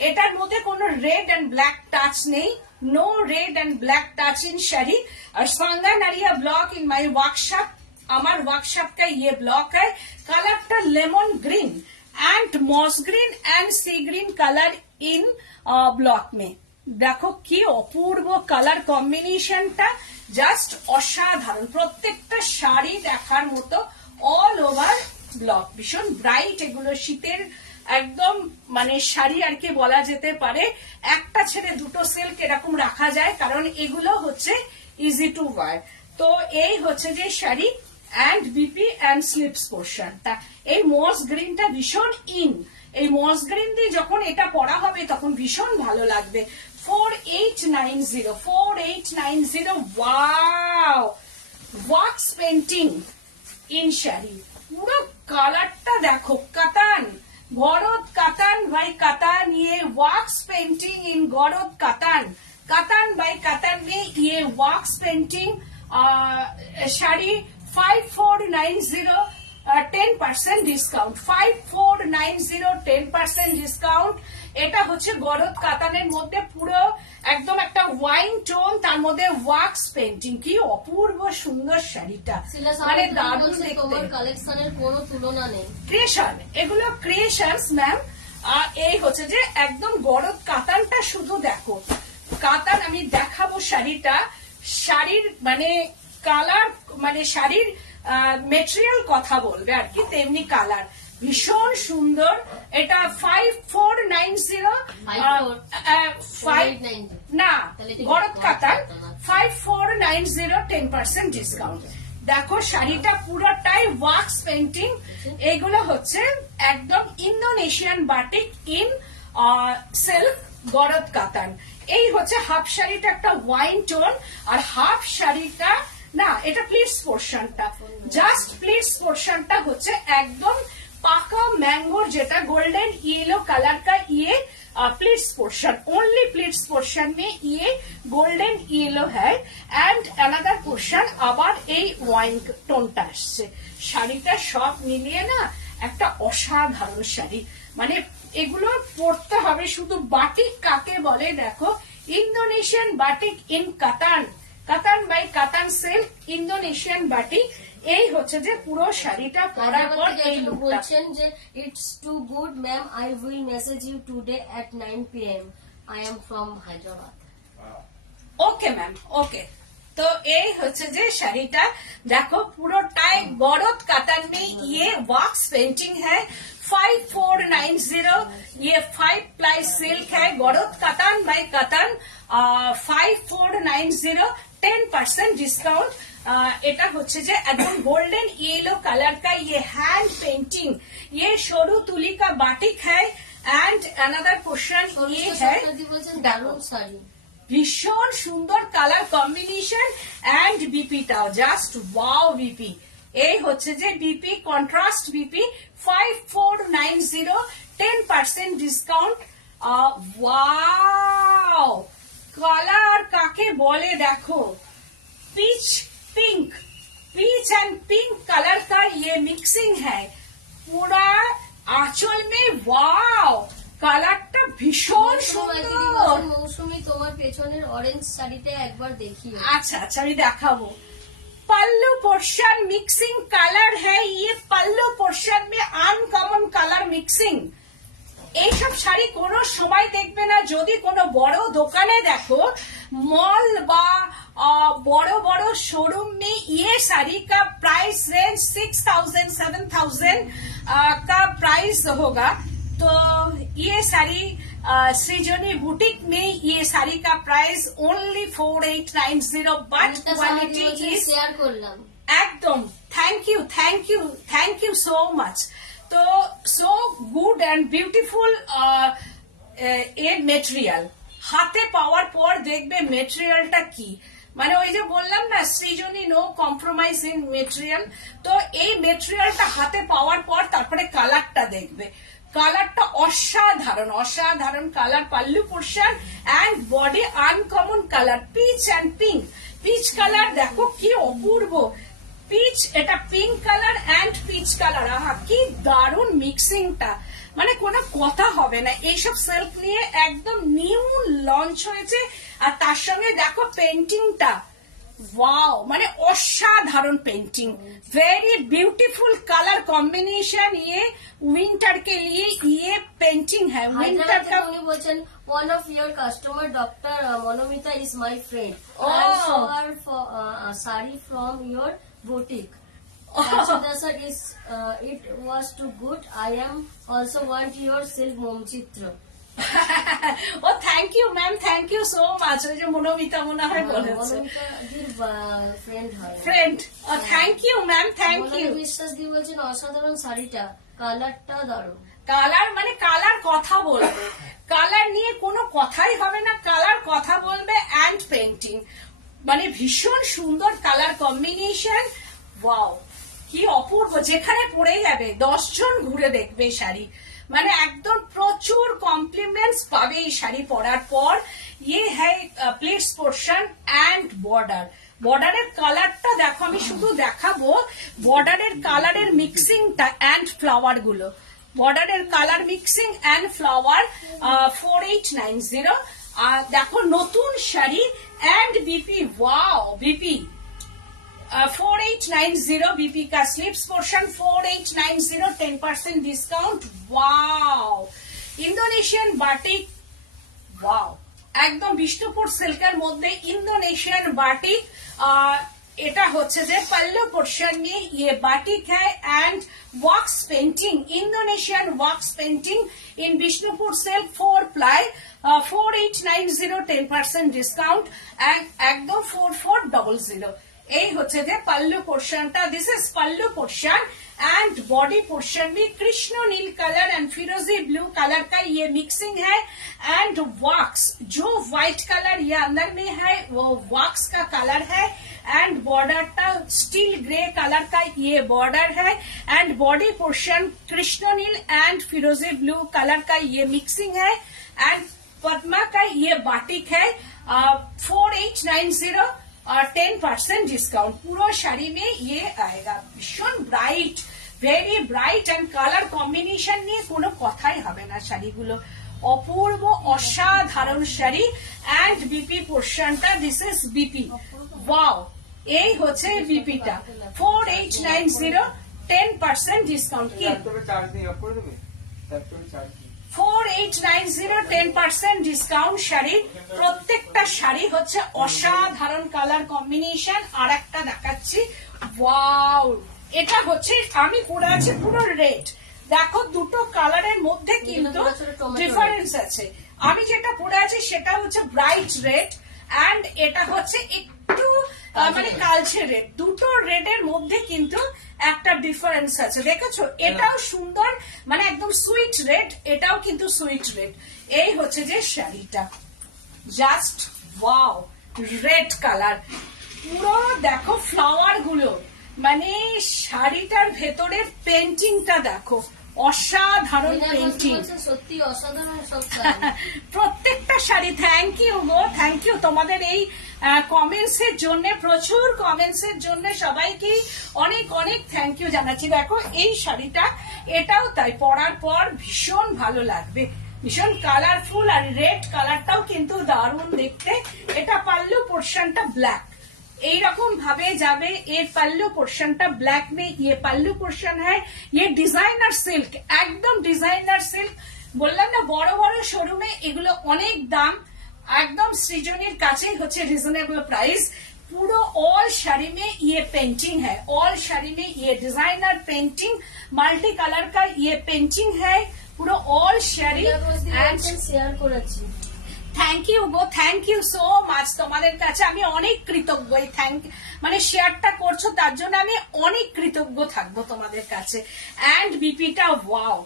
এটার মধ্যে কোনো রেড এন্ড ব্ল্যাক টাচ নেই, no red and black touch in sari. और Sanganeria block in my workshop, আমার ওয়ার্কশপ का ये ब्लॉक है। কালারটা lemon green and moss green and sea green colour in block में। দেখো কি অপূর্ব কালার কম্বিনেশনটা, জাস্ট অসাধারণ। প্রত্যেকটা শাড়ি দেখার মতো, অল ওভার ব্লক, ভীষণ ব্রাইট। এগুলো শীতের একদম মানে শাড়ি আর কি বলা যেতে পারে। একটা ছেড়ে দুটো সিল্ক এরকম রাখা যায়, কারণ এগুলো হচ্ছে ইজি টু ওয়ার। তো এই হচ্ছে যে sari and BP and slips পোর্শনটা। এই মস গ্রিনটা ভীষণ ইন, এই মস গ্রিন দিয়ে যখন এটা পরা হবে তখন ভীষণ ভালো লাগবে। 4890, 4890, wow, wax painting in sari. পুরো কালারটা দেখো, কাতান, গরদ কাতান বাই কাতান, ये वॉक्स पेंटिंग इन गौरव कातान, कातान बाय कातान में ये वॉक्स पेंटिंग শাড়ি 5490, 10% ডিসকাউন্ট, 5490, 10% ডিসকাউন্ট। এটা হচ্ছে গরদ কাতানের মধ্যে পুরো একদম একটা ওয়াইন টোন, তার মধ্যে ওয়াক্স পেন্টিং। কি অপূর্ব সুন্দর শাড়িটা, মানে দারুণ দেখতে। তোমার কালেকশনের কোনো তুলনা নেই। ক্রিয়েশন, এগুলো ক্রিয়েশনস ম্যাম। এই হচ্ছে যে একদম গরদ কাতানটা, শুধু দেখো কাতান। আমি দেখাবো শাড়িটা, শাড়ির মানে কালার, মানে শাড়ির মেটেরিয়াল কথা বলবে আর কি, তেমনি কালার ভীষণ সুন্দর। এটা 5490, না গরদ কাতান 5490, 10% ডিসকাউন্ট। দেখো শাড়িটা পুরোটাই ওয়াক্স পেন্টিং। এগুলো হচ্ছে একদম ইন্দোনেশিয়ান বাটিক ইন সিল্ক গরদ কাতান। এই হচ্ছে হাফ শাড়িটা একটা ওয়াইন টোন, আর হাফ শাড়িটা না, এটা প্লিটস পোর্শনটা, জাস্ট প্লিটস পোর্শনটা হচ্ছে একদম पाका मैंगो, जेटा गोल्डन येलो कलर का ये pleats portion, only pleats portion में ये गोल्डन येलो है एंड अनदर पोर्शन আবার এই ওয়াইন টোনটা আসছে। শাড়িটা সব মিলিয়ে না একটা অসাধারণ শাড়ি, মানে এগুলো পরতে হবে শুধু। বাটিক কাকে বলে দেখো, ইন্দোনেশিয়ান বাটিক ইন কাতান, কাতান বাই কাতান সিল্ক, ইন্দোনেশিয়ান বাটিক। এই হচ্ছে যে পুরো শাড়িটা পরার পর এই বলছেন যে it's too good ma'am, I will message you today at 9 PM, I am from Hyderabad. Okay ma'am, okay. তো এই হচ্ছে যে শাড়িটা দেখো পুরোটাই গরদ কাতান में ये वॉक्स पेंटिंग है। 5490, ये 5 प्लाई सिल्क है, गौरव कातान बाय कातान, 5490, 10% डिस्काउंट। এটা হচ্ছে যে একদম गोल्डन येलो कलर का ये हैंड पेंटिंग, ये शोरू तुली का बाटिक है एंड अनदर पोर्शन ये है। দারুণ শাড়ি, ভীষণ সুন্দর কালার কম্বিনেশন এন্ড বিপিটাও জাস্ট ওয়াও বিপি। এই হচ্ছে যে BP, contrast BP 5490, 10% discount. Wow, colour কাকে বলে দেখো, peach pink, peach and pink colour का ये मिक्सिंग है पूरा आंचल में। वाओ, কালারটা ভীষণ সুন্দর। মৌসুমী তোমার পেছনের অরেঞ্জ শাড়িটা একবার দেখিও। আচ্ছা আচ্ছা, আমি দেখাবো। पल्लू पोर्शन मिक्सिंग कलर है, ये पल्लू पोर्शन में अनकमन कलर मिक्सिंग। এইসব শাড়ি কোনো সময় দেখবে না যদি কোনো বড় দোকানে দেখো, मॉल বা बड़ो बड़ो शोरूम में ये साड़ी का प्राइस रेंज 6000 7000 का प्राइस होगा। तो ये साड़ी सृजनी बुटीक में ये साड़ी का price only 4890, but quality is share করলাম एकदम। Thank you thank you thank you so much. तो सो गुड एंड ब्यूटीफुल এর মেটেরিয়াল হাতে পাওয়ার পর দেখবে মেটেরিয়ালটা কি, মানে ওই যে বললাম না সৃজনী নো কম্প্রোমাইজ ইন মেটেরিয়াল। তো এই মেটেরিয়ালটা হাতে পাওয়ার পর তারপরে কালারটা দেখবে, কালারটা অসাধারণ, অসাধারণ কালার। Pallu portion and body uncommon colour, peach and pink. Peach colour দেখো কি অপূর্ব, পিচ, এটা pink colour and peach colour. আহা কি দারুণ মিক্সিংটা, মানে কোনো কথা হবে না। এইসব সিল্ক নিয়ে একদম নিউ লঞ্চ হয়েছে। আর তার সঙ্গে দেখো পেন্টিংটা, वाओ, মানে অসাধারণ painting, very beautiful colour combination. ये विंटर के लिए ये पेंटिंग है। विंटर का উনি বলছেন one of your customer Dr. Monomita is my friend. Oh. I saw her for sari from your boutique. Ashita sir is it was too good. I am also want your silk momchitra. ও thank you ma'am, thank you so much. ওই যে মনোমিতা মনে হয় বলেছে, মনোমিতা দির friend হয়। Friend. ও thank you ma'am, thank you. Monomita Biswas দি বলছেন অসাধারণ শাড়িটা, কালারটা দারুণ। কালার মানে কালার কথা বলবে, কালার নিয়ে কোনো কথাই হবে না, কালার কথা বলবে। অ্যান্ড পেন্টিং মানে ভীষণ সুন্দর কালার কম্বিনেশন। ওয়াও, কি অপূর্ব, যেখানে পড়ে যাবে 10 জন ঘুরে দেখবে এই শাড়ি। মানে একদম প্রচুর কমপ্লিমেন্টস পাবে এই শাড়ি পরার পর। ये है প্লেটস পোর্শন অ্যান্ড বর্ডার। বর্ডারের কালারটা দেখো, আমি শুধু দেখাবো বর্ডারের কালারের মিক্সিংটা অ্যান্ড ফ্লাওয়ার গুলো। বর্ডারের কালার মিক্সিং অ্যান্ড ফ্লাওয়ার 4890। আর দেখো নতুন শাড়ি and BP. Wow, BP 4890 BP का sleeves portion 4890, 10% discount. Wow, Indonesian batik. Wow, একদম বিষ্ণুপুর সিল্কের মধ্যে ইন্দোনেশিয়ান বাটিক। এটা হচ্ছে যে पल्लू पोर्शन में ये बाटिक है and wax painting, Indonesian wax painting in Bishnupur silk 4 ply 4890, 10% discount একদম 4400। এই হচ্ছে যে पल्लू पोर्शनটা। This is pallu portion and body portion में कृष्ण नील कलर एंड फिरोजी ब्लू कलर का ये मिक्सिंग है। एंड वॉक्स, जो व्हाइट कलर ये अंदर में है वो वॉक्स का कलर है। एंड बॉर्डरটা स्टील ग्रे कलर का ये बॉर्डर है। एंड बॉडी पोर्शन कृष्ण नील एंड फिरोजी ब्लू कलर का ये मिक्सिंग है। एंड पद्मा का ये बाटिक है 4890 और 10% डिस्काउंट। पूरा शाड़ी में ये आएगा। भीषण bright, very bright and colour combination নিয়ে কোনো কথাই হবে না। শাড়িগুলো অপূর্ব অসাধারণ শাড়ি। এন্ড বিপি পোর্শনটা, দিস ইজ বিপি। ওয়াও, এই হচ্ছে বিপিটা 4890, 10% ডিসকাউন্ট। কি 4890, 10% ডিসকাউন্ট শাড়ি। প্রত্যেকটা শাড়ি হচ্ছে অসাধারণ কালার কম্বিনেশন। আর একটা দেখাচ্ছি, ওয়াও, এটা হচ্ছে আমি পরে আছি পুরো রেড। দেখো দুটো কালারের মধ্যে কিন্তু ডিফারেন্স আছে। আমি যেটা পরে আছি সেটা হচ্ছে ব্রাইট রেড এন্ড এটা হচ্ছে একটু মানে কালচে রেড। দুটো রেডের মধ্যে কিন্তু একটা ডিফারেন্স আছে, দেখেছো? এটাও সুন্দর, মানে একদম সুইট রেড, এটাও কিন্তু সুইট রেড। এই হচ্ছে যে শাড়িটা, জাস্ট ওয়াও, রেড কালার পুরো। দেখো ফ্লাওয়ার গুলো, মানে শাড়িটার ভেতরের পেন্টিংটা দেখো, অসাধারণ পেন্টিং, সত্যি অসাধারণ সব। প্রত্যেকটা শাড়ি। থ্যাংক ইউ গো, থ্যাংক ইউ তোমাদের এই কমেন্টস এর জন্য, প্রচুর কমেন্টস এর জন্য সবাইকে অনেক অনেক থ্যাংক ইউ জানাচ্ছি। দেখো এই শাড়িটা, এটাও তাই, পরার পর ভীষণ ভালো লাগবে, ভীষণ কালারফুল। আর রেড কালারটাও কিন্তু দারুণ দেখতে। এটা পাল্লু পোর্শনটা ব্ল্যাক, এইরকম ভাবে যাবে। এর পাল্লু পোর্শনটা ব্ল্যাক में ये पल्लू पोर्शन है। ये ডিজাইনার সিল্ক, একদম ডিজাইনার সিল্ক। বললাম না বড় বড় শোরুমে এগুলো অনেক দাম, একদম সৃজনীর কাছেই হচ্ছে রিজনেবল প্রাইস। पूरा ऑल শাড়ি में ये पेंटिंग है, ऑल শাড়ি में ये डिजाइनर पेंटिंग, मल्टी कलर का ये पेंटिंग है पूरा ऑल শাড়ি। এন্ড শেয়ার করেছি। থ্যাংক ইউ গো, থ্যাংক ইউ সো মাচ। তোমাদের কাছে আমি অনেক কৃতজ্ঞ। মানে শেয়ারটা করছো তার জন্য আমি অনেক কৃতজ্ঞ থাকবো তোমাদের কাছে। এন্ড বিপিটা ওয়াও,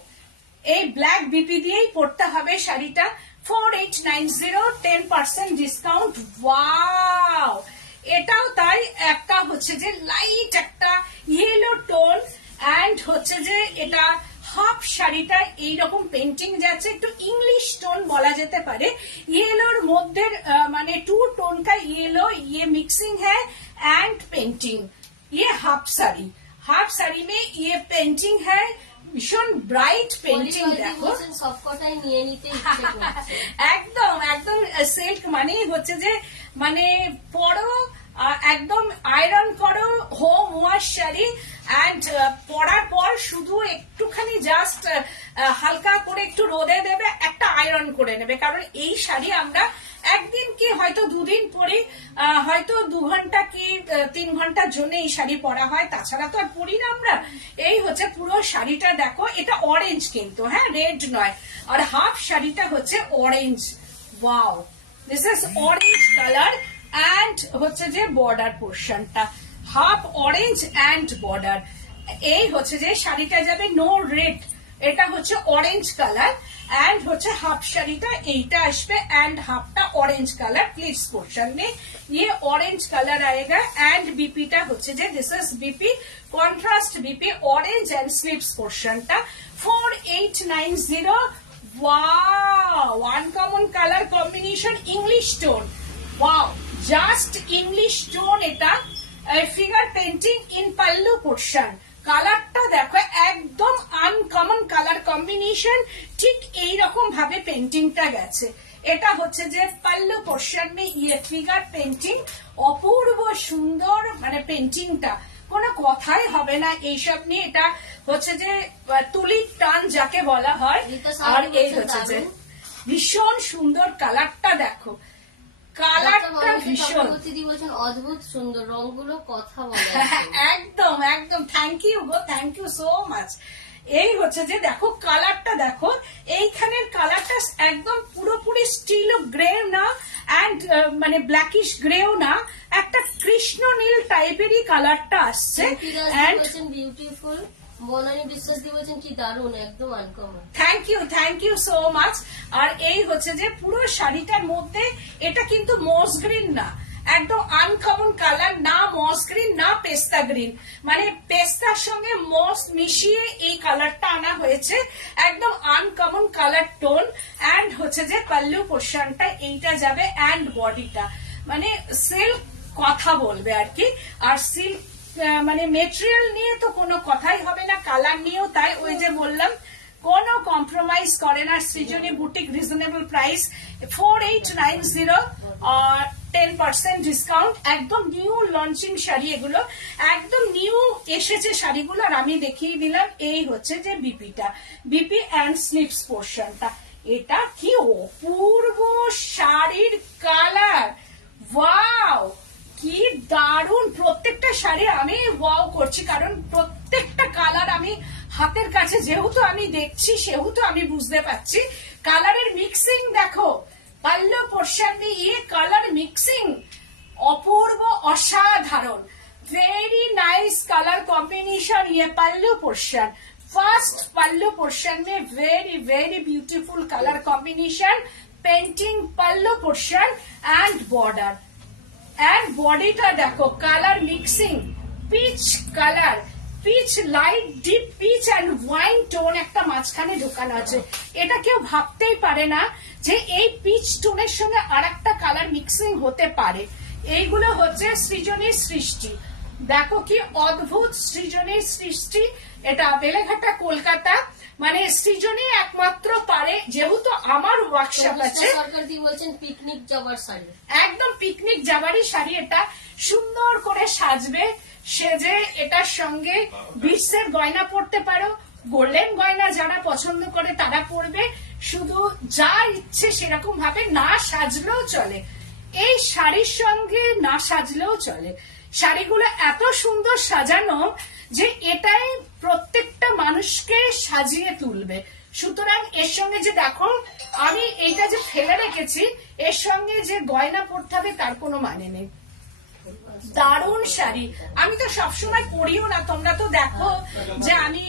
এই ব্ল্যাক বিপি দিয়েই পড়তে হবে শাড়িটা। 4890, 10% ডিসকাউন্ট। ওয়াও, এটাও তাই। একটা হচ্ছে যে লাইট একটা ইয়েলো টোন এন্ড হচ্ছে যে এটা হাফ শাড়িটা এইরকম পেন্টিং যাচ্ছে, একটু ইংলিশ টোন বলা যেতে পারে। येलोर মধ্যে মানে 2 टोन का येलो ये मिक्सिंग है एंड पेंटिंग। ये हाफ साड़ी में ये पेंटिंग है, ভীষণ ব্রাইট পেন্টিং। দেখো সবকটাই নিয়ে নিতে ইচ্ছে করছে। একদম একদম সিল্ক মানেই হচ্ছে যে মানে পরো একদম আয়রন করো হোম ওয়াশ শাড়ি, এন্ড পরার পর শুধু একটুখানি জাস্ট হালকা করে একটু রোদে দেবে, একটা আয়রন করে নেবে। কারণ এই শাড়ি আমরা একদিন কি হয়তো দুদিন পরে, হয়তো 2 ঘন্টা কি 3 ঘন্টার জন্য এই শাড়ি পরা হয়, তাছাড়া তো আর পরি না আমরা। এই হচ্ছে পুরো শাড়িটা দেখো, এটা অরেঞ্জ কিন্তু, হ্যাঁ রেড নয়। আর হাফ শাড়িটা হচ্ছে orange. Wow, this is orange colour, and হচ্ছে যে বর্ডার পোর্শনটা হাফ অরেঞ্জ এন্ড বর্ডার। এই হচ্ছে যে শাড়িটা যাবে নো রেড, এটা হচ্ছে অরেঞ্জ কালার, एंड হচ্ছে हाफ শাড়িটা এইটা আসবে, एंड हाफটা ऑरेंज कलर प्लीट्स पोर्शन में ये ऑरेंज कलर आएगा, एंड बीपीটা হচ্ছে যে this is BP contrast BP orange and sleeves पोर्शनটা 4890। Wow, uncommon colour combination English tone. Wow, just English tone. এটা figure painting in pallu portion. কালারটা দেখো একদম আনকমন কালার কম্বিনেশন, ঠিক এইরকম ভাবে পেন্টিংটা গেছে। এটা হচ্ছে যে পাল্লু পোর্শন মে ইয়ে ফিগার পেন্টিং, অপূর্ব সুন্দর মানে পেন্টিংটা, কোনো কথাই হবে না এইসব নিয়ে। এটা হচ্ছে যে তুলির টান যাকে বলা হয়। আর এই হচ্ছে যে ভীষণ সুন্দর কালারটা দেখো, কালারটা ভীষণ অদ্ভুত সুন্দর, রংগুলো কথা বলে। একদম একদম, থ্যাংক ইউ গো, থ্যাংক ইউ সো মাচ। এই হচ্ছে যে দেখো কালারটা দেখো, এইখানের কালারটা একদম পুরোপুরি স্টিল গ্রে না, এন্ড মানে ব্ল্যাকিশ গ্রেও না, একটা কৃষ্ণ নীল টাইপেরই কালারটা আসছে। বিউটিফুল। বনানী বিশ্বাস দিয়ে বলছেন কি দারুণ, একদম uncommon. Thank you so much. আর এই হচ্ছে যে পুরো শাড়িটার মধ্যে এটা কিন্তু মস গ্রিন না, একদম আনকমন কালার, না মস গ্রিন না পেস্তা গ্রিন, মানে পেস্তার সঙ্গে মস মিশিয়ে এই কালারটা আনা হয়েছে, একদম আনকমন কালার টোন। এন্ড হচ্ছে যে পাল্লু পোর্শনটা এইটা যাবে, এন্ড বডিটা মানে সিল্ক কথা বলবে আর কি। আর সিল্ক মানে মেটেরিয়াল নিয়ে তো কোনো কথাই হবে না, কালার নিয়েও তাই। ওই যে বললাম কোনো কম্প্রোমাইজ করে না সৃজনী বুটিক, রিজনেবল প্রাইস 4890 আর 10% ডিসকাউন্ট। একদম নিউ লঞ্চিং শাড়ি এগুলো, একদম নিউ এসেছে শাড়িগুলো। আর আমি দেখিয়ে দিলাম এই হচ্ছে যে বিপিটা, বিপি অ্যান্ড স্লিভস পোর্শনটা। এটা কি অপূর্ব শাড়ির কালার, ওয়াও কি দারুণ। প্রত্যেকটা শাড়ি আমি ওয়াও করছি, কারণ প্রত্যেকটা কালার আমি হাতের কাছে যেহেতু আমি দেখছি সেহেতু আমি বুঝতে পারছি। কালারের মিক্সিং দেখো, পাল্লু পোর্শন में ये कलर मिक्सिंग অপূর্ব অসাধারণ, वेरी नाइस कलर कॉम्बिनेशन। ये pallu portion, first pallu portion में very very beautiful colour combination, painting pallu portion and border. And बॉडीটা দেখো colour mixing, peach colour, peach light deep peach and wine tone একটা মাঝখানে ঢোকানো আছে। এটা কেউ ভাবতেই পারে না যে এই পিচ টোনের সঙ্গে আরেকটা কালার মিক্সিং হতে পারে। এইগুলো হচ্ছে সৃজনীর সৃষ্টি। দেখো কি অদ্ভুত সৃজনীর সৃষ্টি। এটা বেলেঘাটা কলকাতা, মানে সৃজনী একমাত্র পারে। যেহেতু আমার ওয়ার্কশপ আছে, সরকার দিয়ে বলছেন পিকনিক যাবার শাড়ি, একদম পিকনিক যাবারই শাড়ি। এটা সুন্দর করে সাজবে, সেজে এটার সঙ্গে বিটসের গয়না পরতে পারো, গোল্ডেন গয়না যারা পছন্দ করে তারা পরবে, শুধু যা ইচ্ছে সেরকম ভাবে না সাজলেও চলে। এই শাড়ির সঙ্গে না সাজলেও চলে। শাড়িগুলো এত সুন্দর সাজানো যে এটাই প্রত্যেকটা মানুষকে সাজিয়ে তুলবে। সুতরাং এর সঙ্গে যে দেখো আমি এইটা যে ফেলে রেখেছি, এর সঙ্গে যে গয়না পরতে হবে তার কোনো মানে নেই। দারুণ শাড়ি। আমি তো সবসময় পরিও না, তোমরা তো দেখো যে আমি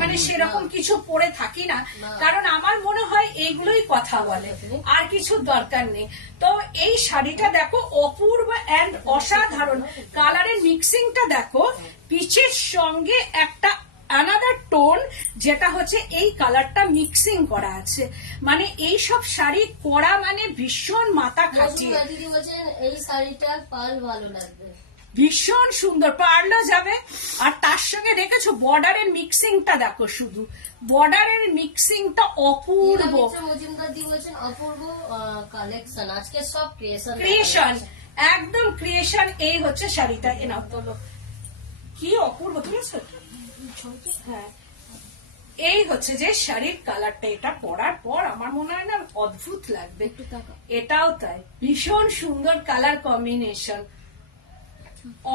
মানে সেরকম কিছু পরে থাকি না, কারণ আমার মনে হয় এইগুলোই কথা বলে, আর কিছু দরকার নেই। তো এই শাড়িটা দেখো অপূর্ব এন্ড অসাধারণ। কালারের মিক্সিংটা দেখো, পিচের সঙ্গে একটা আনাদার টোন, যেটা হচ্ছে এই কালারটা মিক্সিং করা আছে। মানে এই সব শাড়ি পরা মানে ভীষণ মাথা খাটিয়ে। দিদি বলছেন এই শাড়িটা পাল ভালো লাগবে। ভীষণ সুন্দর, পার্লও যাবে। আর তার সঙ্গে দেখেছো বর্ডারের মিক্সিংটা দেখো, শুধু বর্ডারের মিক্সিংটা অপূর্ব। মজুমদার দি বলছেন অপূর্ব কালেকশন, আজকে সব ক্রিয়েশন, একদম ক্রিয়েশন। এই হচ্ছে শাড়িটা, এ নাও তোলো, কি অপূর্ব, ঠিক আছে? হ্যাঁ, এই হচ্ছে যে শাড়ির কালারটা, এটা পরার পর আমার মনে হয় না অদ্ভুত লাগবে। এটাও তাই, ভীষণ সুন্দর কালার কম্বিনেশন,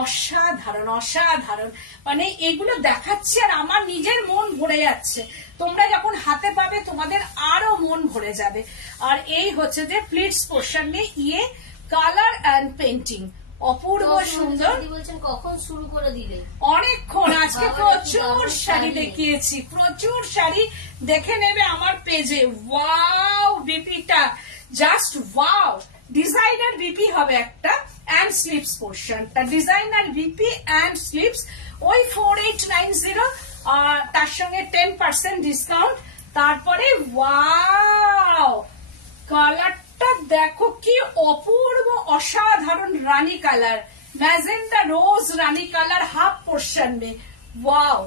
অসাধারণ অসাধারণ। মানে এগুলো দেখাচ্ছে আর আমার নিজের মন ভরে যাচ্ছে। তোমরা যখন হাতে পাবে তোমাদের আরো মন ভরে যাবে। আর এই হচ্ছে যে প্লিটস পোর্শন নিয়ে ইয়ে কালার অ্যান্ড পেন্টিং, অপূর্ব সুন্দর। বলছেন কখন শুরু করে দিলে? অনেকক্ষণ, আজকে প্রচুর শাড়ি দেখিয়েছি, প্রচুর শাড়ি দেখে নেবে আমার পেজে। ওয়াও, বিপিটা জাস্ট ওয়াও। ডিজাইনার বিপি হবে একটা, অ্যান্ড স্লিপস পোর্শনটা ডিজাইনার বিপি অ্যান্ড স্লিপস, ওই 4890, তার সঙ্গে 10% ডিসকাউন্ট। তারপরে ওয়াও, কালারটা দেখো কি অপূর্ব, অসাধারণ রানী কালার, ম্যাজেন্টা রোজ রানী কালার, হাফ পোর্শন মে। ওয়াও,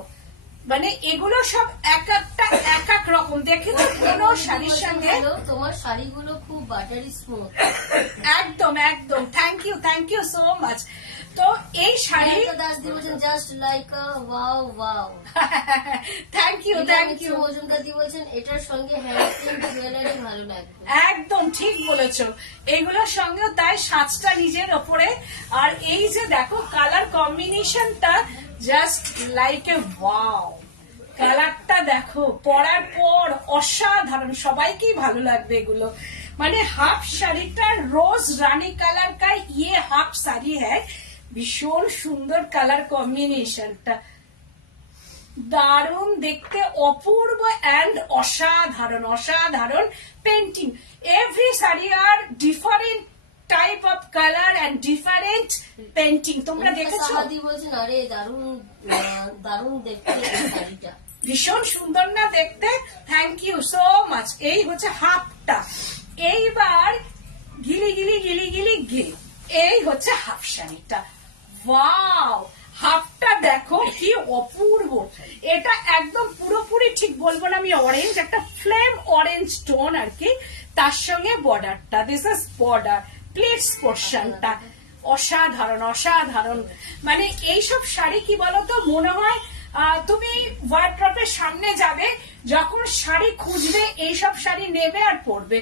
মানে এগুলো সব এক একটা এক এক রকম। দেখেছো কোনো শাড়ির সঙ্গে? তোমার শাড়িগুলো খুব বাটারি স্মুথ। একদম একদম, থ্যাংক ইউ সো মাচ। তো এই শাড়ি দাস দি বলছেন just like wow wow. Thank you Majumdar দি বলছেন এটার সঙ্গে হ্যান্ড জুয়েলারি ভালো লাগবে। একদম ঠিক বলেছো, এগুলোর সঙ্গেও তাই সাজটা নিজের ওপরে। আর এই যে দেখো কালার কম্বিনেশনটা জাস্ট লাইক এ ওয়াও, কালারটা দেখো পরার পর অসাধারণ, সবাইকেই ভালো লাগবে এগুলো। মানে হাফ শাড়িটা রোজ রানী কালার का ये हाफ साड़ी है, ভীষণ সুন্দর কালার কম্বিনেশনটা, দারুণ দেখতে, অপূর্ব অ্যান্ড অসাধারণ অসাধারণ পেন্টিং। এভরি শাড়ি আর different type of colour and different painting. তোমরা দেখেছো? সাহাদি বলছেন আরে দারুণ দারুণ দেখতে এই শাড়িটা, ভীষণ সুন্দর না দেখতে? Thank you so much. এই হচ্ছে হাফটা, এইবার গিলি গিলি গিলি গিলি গে, এই হচ্ছে হাফ শাড়িটা। ওয়াও, হাফটা দেখো কি অপূর্ব। এটা একদম পুরোপুরি ঠিক বলবো না আমি, অরেঞ্জ, একটা ফ্লেম অরেঞ্জ টোন আর কি। তার সঙ্গে বর্ডারটা, দিস ইজ বর্ডার, প্লিটস পোর্শনটা অসাধারণ অসাধারণ। মানে এইসব শাড়ি কি বলতো, মনে হয় তুমি ওয়ার্ড্রপের সামনে যাবে, যখন শাড়ি খুঁজবে এইসব শাড়ি নেবে আর পরবে,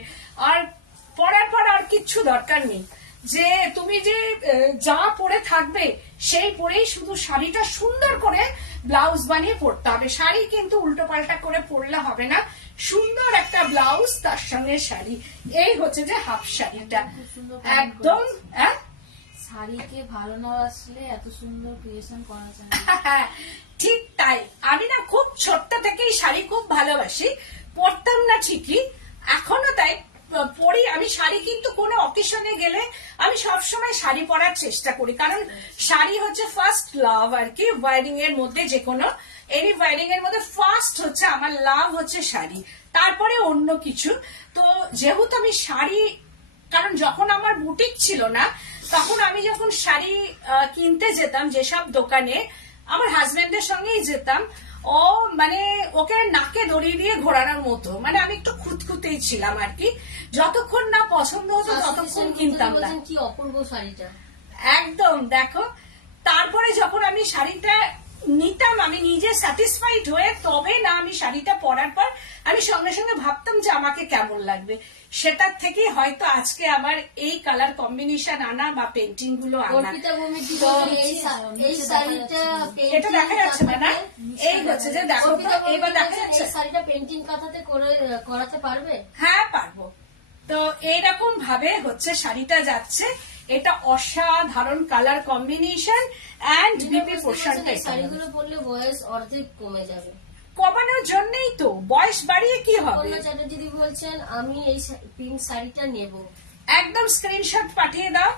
আর পরার পর আর কিচ্ছু দরকার নেই। যে তুমি যে যা পরে থাকবে সেই পরেই শুধু শাড়িটা সুন্দর করে ব্লাউজ বানিয়ে পরতে হবে। শাড়ি কিন্তু উল্টো পাল্টা করে পরলে হবে না, সুন্দর একটা ব্লাউজ তার সঙ্গে শাড়ি। এই হচ্ছে যে হাফ শাড়িটা একদম। শাড়িকে ভালো না আসলে এত সুন্দর ক্রিয়েশন করা যায়। ঠিক তাই, আমি না খুব ছোট্ট থেকেই শাড়ি খুব ভালোবাসি, পরতাম না ঠিকই, এখনো তাই পরি। আমি শাড়ি কিন্তু কোনো অকেশনে গেলে আমি সবসময় শাড়ি পরার চেষ্টা করি, কারণ শাড়ি হচ্ছে ফার্স্ট লাভ আর কি। ওয়ারিং এর মধ্যে যে কোনো এনি ওয়ারিং এর মধ্যে ফার্স্ট হচ্ছে আমার লাভ হচ্ছে শাড়ি, তারপরে অন্য কিছু। তো যেহেতু আমি শাড়ি, কারণ যখন আমার বুটিক ছিল না তখন আমি যখন শাড়ি কিনতে যেতাম যেসব দোকানে, আমার হাজবেন্ডের সঙ্গেই যেতাম। ও মানে ওকে নাকে দড়ি দিয়ে ঘোরানোর মতো, মানে আমি একটু খুঁতখুঁতেই ছিলাম আর কি। যতক্ষণ না পছন্দ হতো ততক্ষণ কিনতাম না। কি অপূর্ব শাড়িটা, একদম দেখো। তারপরে যখন আমি শাড়িটা নিতাম, আমি নিজে স্যাটিসফাইড হয়ে তবে না আমি শাড়িটা পরার পর আমি সঙ্গে সঙ্গে ভাবতাম যে আমাকে কেমন লাগবে। সেটার থেকে হয়তো আজকে আমার এই কালার কম্বিনেশন আনা বা পেন্টিং গুলো আনা। এই শাড়িটা এটা দেখা যাচ্ছে না? এই হচ্ছে যে দেখো তো, এবার দেখা যাচ্ছে শাড়িটা পেন্টিং কাঁথাতে করাতে পারবে? হ্যাঁ পারবো। তো এইরকম ভাবে হচ্ছে শাড়িটা যাচ্ছে, এটা অসাধারণ কালার কম্বিনেশন অ্যান্ড বিপি পোর্শনটা। শাড়িগুলো পরলে বয়স অর্ধেক কমে যাবে, কমানোর জন্যই তো, বয়স বাড়িয়ে কি হবে। চ্যাটার্জি বলছেন আমি এই পিঙ্ক শাড়িটা নেব, একদম স্ক্রিনশট পাঠিয়ে দাও,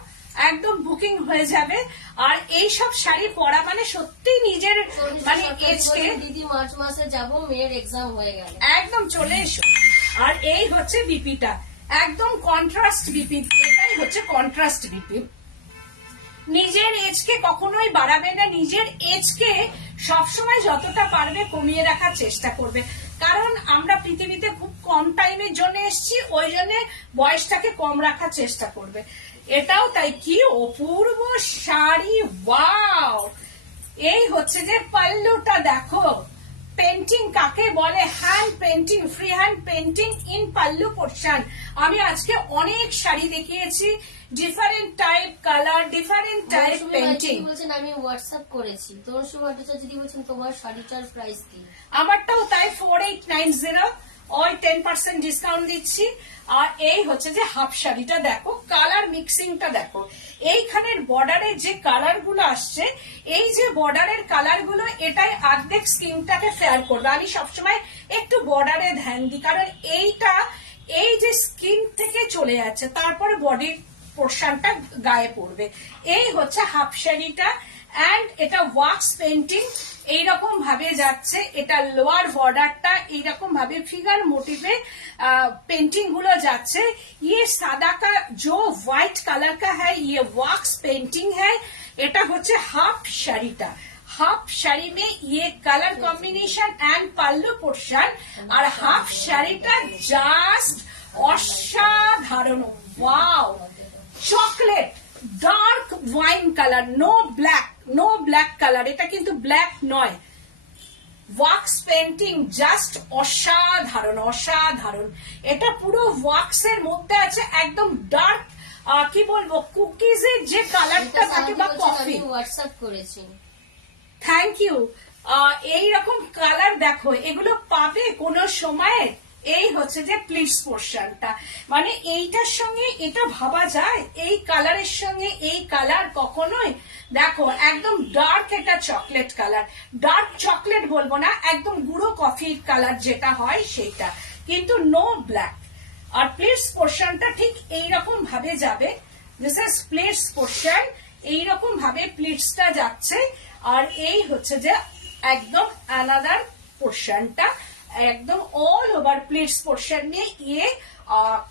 একদম বুকিং হয়ে যাবে। আর এই সব শাড়ি পরা মানে সত্যি নিজের মানে এজকে। দিদি মার্চ মাসে যাব, মেয়ের এক্সাম হয়ে গেল, একদম চলে এসো। আর এই হচ্ছে বিপিটা, একদম কন্ট্রাস্ট বিপি, এটাই হচ্ছে কন্ট্রাস্ট বিপি। নিজের এজকে কখনোই বাড়াবে না, নিজের এজকে সবসময় যতটা পারবে কমিয়ে রাখার চেষ্টা করবে। কারণ আমরা পৃথিবীতে খুব কম টাইমের জন্য এসেছি, ওই জন্য বয়সটাকে কম রাখার চেষ্টা করবে। এটাও তাই। কি অপূর্ব শাড়ি, ওয়াও! এই হচ্ছে যে পাল্লুটা দেখো, পেন্টিং কাকে বলে, hand painting, free hand painting in pallu portion. আমি আজকে অনেক শাড়ি দেখিয়েছি, different type colour, different type painting. বলছেন আমি হোয়াটসঅ্যাপ করেছি, তনুশ্রী ভট্টাচার্য যদি বলছেন তোমার শাড়িটার প্রাইস কি? আমারটাও তাই 4890, ওই 10% ডিসকাউন্ট দিচ্ছি। আর এই হচ্ছে যে হাফ শাড়িটা দেখো, কালার মিক্সিংটা দেখো, এইখানের বর্ডারে যে কালার গুলো আসছে, এই যে বর্ডারের কালার গুলো, এটাই অর্ধেক স্কিনটাকে ফেয়ার করবে। আমি সবসময় একটু বর্ডারে ধ্যান দিই, কারণ এইটা এই যে স্কিন থেকে চলে যাচ্ছে, তারপরে বডির পোর্শনটা গায়ে পড়বে। এই হচ্ছে হাফ শাড়িটা, এন্ড এটা ওয়াক্স পেন্টিং এইরকম ভাবে যাচ্ছে। এটা লোয়ার বর্ডারটা এইরকম ভাবে ফিগার মোটিভে पेंटिंग गुलो जाচ্ছে। ये सादा का जो व्हाइट कलर का है ये वॉक्स पेंटिंग है। এটা হচ্ছে হাফ শাড়িটা, হাফ শাড়ি में ये colour combination and pallu portion, और हाफ শাড়িটা জাস্ট অসাধারণ। Wow, chocolate dark wine colour, no black colour, এটা কিন্তু ব্ল্যাক নয়। ওয়াক্স পেন্টিং জাস্ট অসাধারণ অসাধারণ। এটা পুরো ওয়াক্স এর মধ্যে আছে, একদম ডার্ক কি বলবো, কুকিজের যে কালারটা থাকে বা কফি। হোয়াটসঅ্যাপ করেছি, থ্যাংক ইউ। এইরকম কালার দেখো, এগুলো পাবে কোনো সময়ে। এই হচ্ছে যে প্লিটস পোর্শনটা, মানে এইটার সঙ্গে এটা ভাবা যায়, এই কালারের সঙ্গে এই কালার কখনোই। দেখো একদম ডার্ক, এটা চকলেট কালার, ডার্ক চকলেট বলবো না, একদম গুঁড়ো কফির কালার যেটা হয় সেটা, কিন্তু নো ব্ল্যাক। আর প্লিটস পোর্শনটা ঠিক এইরকম ভাবে যাবে, দিস ইজ প্লিটস পোর্শন, এইরকম ভাবে প্লিটসটা যাচ্ছে। আর এই হচ্ছে যে একদম আলাদা পোর্শনটা, एकदम ऑल ओवर प्लीट्स पोर्शन में ये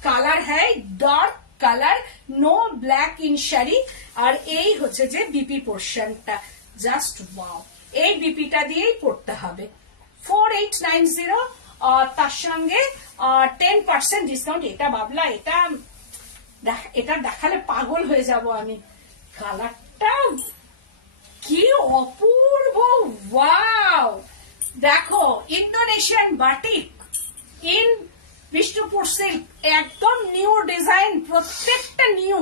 कलर है dark colour, no black in sari. আর এই হচ্ছে যে বিপি পোর্শনটা, জাস্ট ওয়াও। এই বিপিটা দিয়েই পড়তে হবে। 4890, তার সঙ্গে 10% ডিসকাউন্ট। এটা বাবলা, এটা দেখালে পাগল হয়ে যাব আমি। কালারটা কি অপূর্ব, ওয়াও! দেখো Indonesian batik in Bishnupur silk, একদম নিউ ডিজাইন, প্রত্যেকটা নিউ,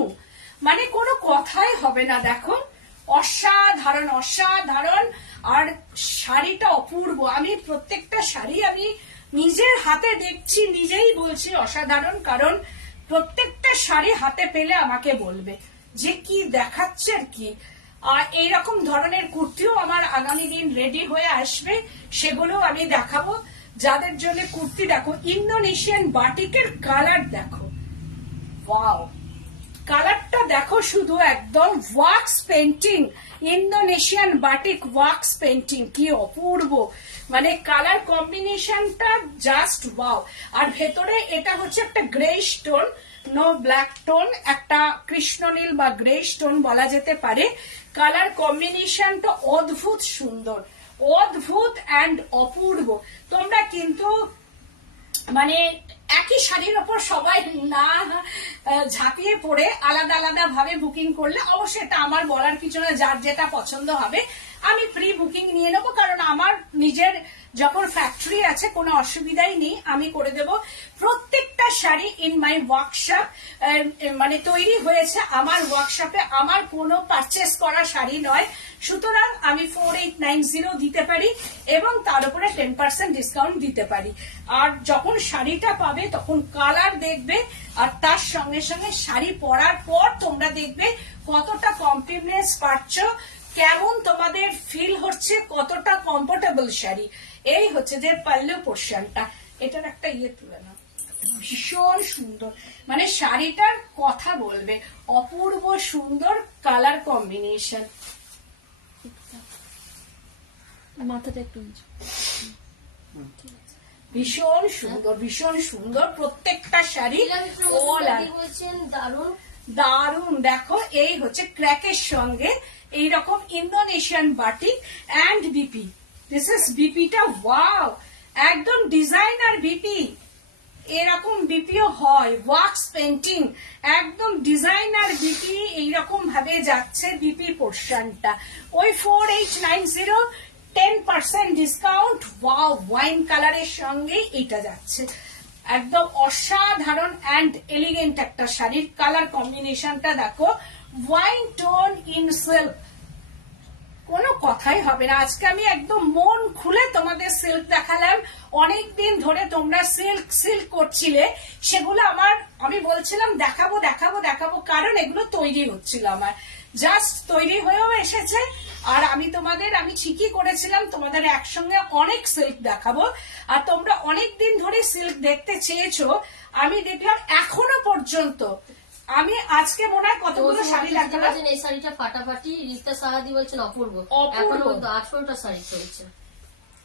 মানে কোনো কথাই হবে না। দেখো অসাধারণ অসাধারণ, আর শাড়িটা অপূর্ব। আমি প্রত্যেকটা শাড়ি আমি নিজের হাতে দেখছি, নিজেই বলছি অসাধারণ, কারণ প্রত্যেকটা শাড়ি হাতে পেলে আমাকে বলবে যে কি দেখাচ্ছে আর কি। আর এইরকম ধরনের কুর্তিও আমার আগামী দিন রেডি হয়ে আসবে, সেগুলো আমি দেখাবো। যাদের জন্য কুর্তি দেখো, ইন্দোনেশিয়ান বাটিকের কালার দেখো, ওয়াও! কালারটা দেখো শুধু, একদম wax painting, Indonesian batik wax painting, কি অপূর্ব, মানে কালার কম্বিনেশনটা জাস্ট ওয়াও। আর ভেতরে এটা হচ্ছে একটা grey stone, no black tone, একটা কৃষ্ণনীল বা গ্রে স্টোন বলা যেতে পারে। কালার কম্বিনেশনটা অদ্ভুত সুন্দর, অদ্ভুত এন্ড অপূর্ব। তোমরা কিন্তু মানে একই শাড়ির ওপর সবাই না ঝাঁপিয়ে পড়ে আলাদা আলাদা ভাবে বুকিং করলে, অবশ্যই এটা আমার বলার পিছনে যার যেটা পছন্দ হবে আমি প্রি বুকিং নিয়ে নেবো, কারণ আমার নিজের যখন ফ্যাক্টরি আছে কোনো অসুবিধাই নেই, আমি করে দেব। প্রত্যেকটা শাড়ি ইন মাই ওয়ার্কশপ, মানে তৈরি হয়েছে আমার ওয়ার্কশপে, আমার কোনো পারচেস করা শাড়ি নয়। সুতরাং আমি 4890 দিতে পারি এবং তার উপরে 10% ডিসকাউন্ট দিতে পারি। আর যখন শাড়িটা পাবে তখন কালার দেখবে, আর তার সঙ্গে সঙ্গে শাড়ি পরার পর তোমরা দেখবে কতটা কমপ্লিমেন্টস পাচ্ছ, কেমন তোমাদের ফিল হচ্ছে, কতটা কমফোর্টেবল শাড়ি। এই হচ্ছে যে পাল্লু পোর্শনটা, এটার একটা তুলে না, ভীষণ সুন্দর, মানে শাড়িটার কথা বলবে, অপূর্ব সুন্দর কালার কম্বিনেশন। মাথাটা একটু ভীষণ সুন্দর, ভীষণ সুন্দর প্রত্যেকটা শাড়ি। বলছেন দারুণ দারুন। দেখো এই হচ্ছে ক্র্যাকের সঙ্গে এইরকম Indonesian batik and BP. This is বিপিটা, ওয়াও, একদম ডিজাইনার বিপি। এরকম বিপিও হয়, ওয়াক্স পেন্টিং, একদম ডিজাইনার বিপি। এইরকম ভাবে যাচ্ছে বিপি পোর্শনটা। ওই 4890 10% ডিসকাউন্ট। ওয়াও, ওয়াইন কালারের সঙ্গে এটা যাচ্ছে, একদম অসাধারণ অ্যান্ড এলিগেন্ট একটা শাড়ির কালার কম্বিনেশনটা দেখো, ওয়াইন টোন ইন সিল্ক, কোনো কথাই হবে না। আজকে আমি একদম মন খুলে তোমাদের সিল্ক দেখালাম। অনেক দিন ধরে তোমরা সিল্ক সিল্ক করছিলে, সেগুলো আমি বলছিলাম দেখাবো দেখাবো দেখাবো, কারণ এগুলো তৈরি হচ্ছিল আমার, জাস্ট তৈরি হয়েও এসেছে। আর আমি ঠিকই করেছিলাম, তোমাদের একসঙ্গে অনেক সিল্ক দেখাবো। আর তোমরা অনেক দিন ধরে সিল্ক দেখতে চেয়েছো, আমি দেখলাম এখনো পর্যন্ত। আমি আজকে মনে হয় কতগুলো শাড়ি দেখালাম। এই শাড়িটা ফাটাফাটি, রিস্তা সাহাদি বলছেন অপূর্ব, অপূর্ব। 18টা শাড়ি চলছে।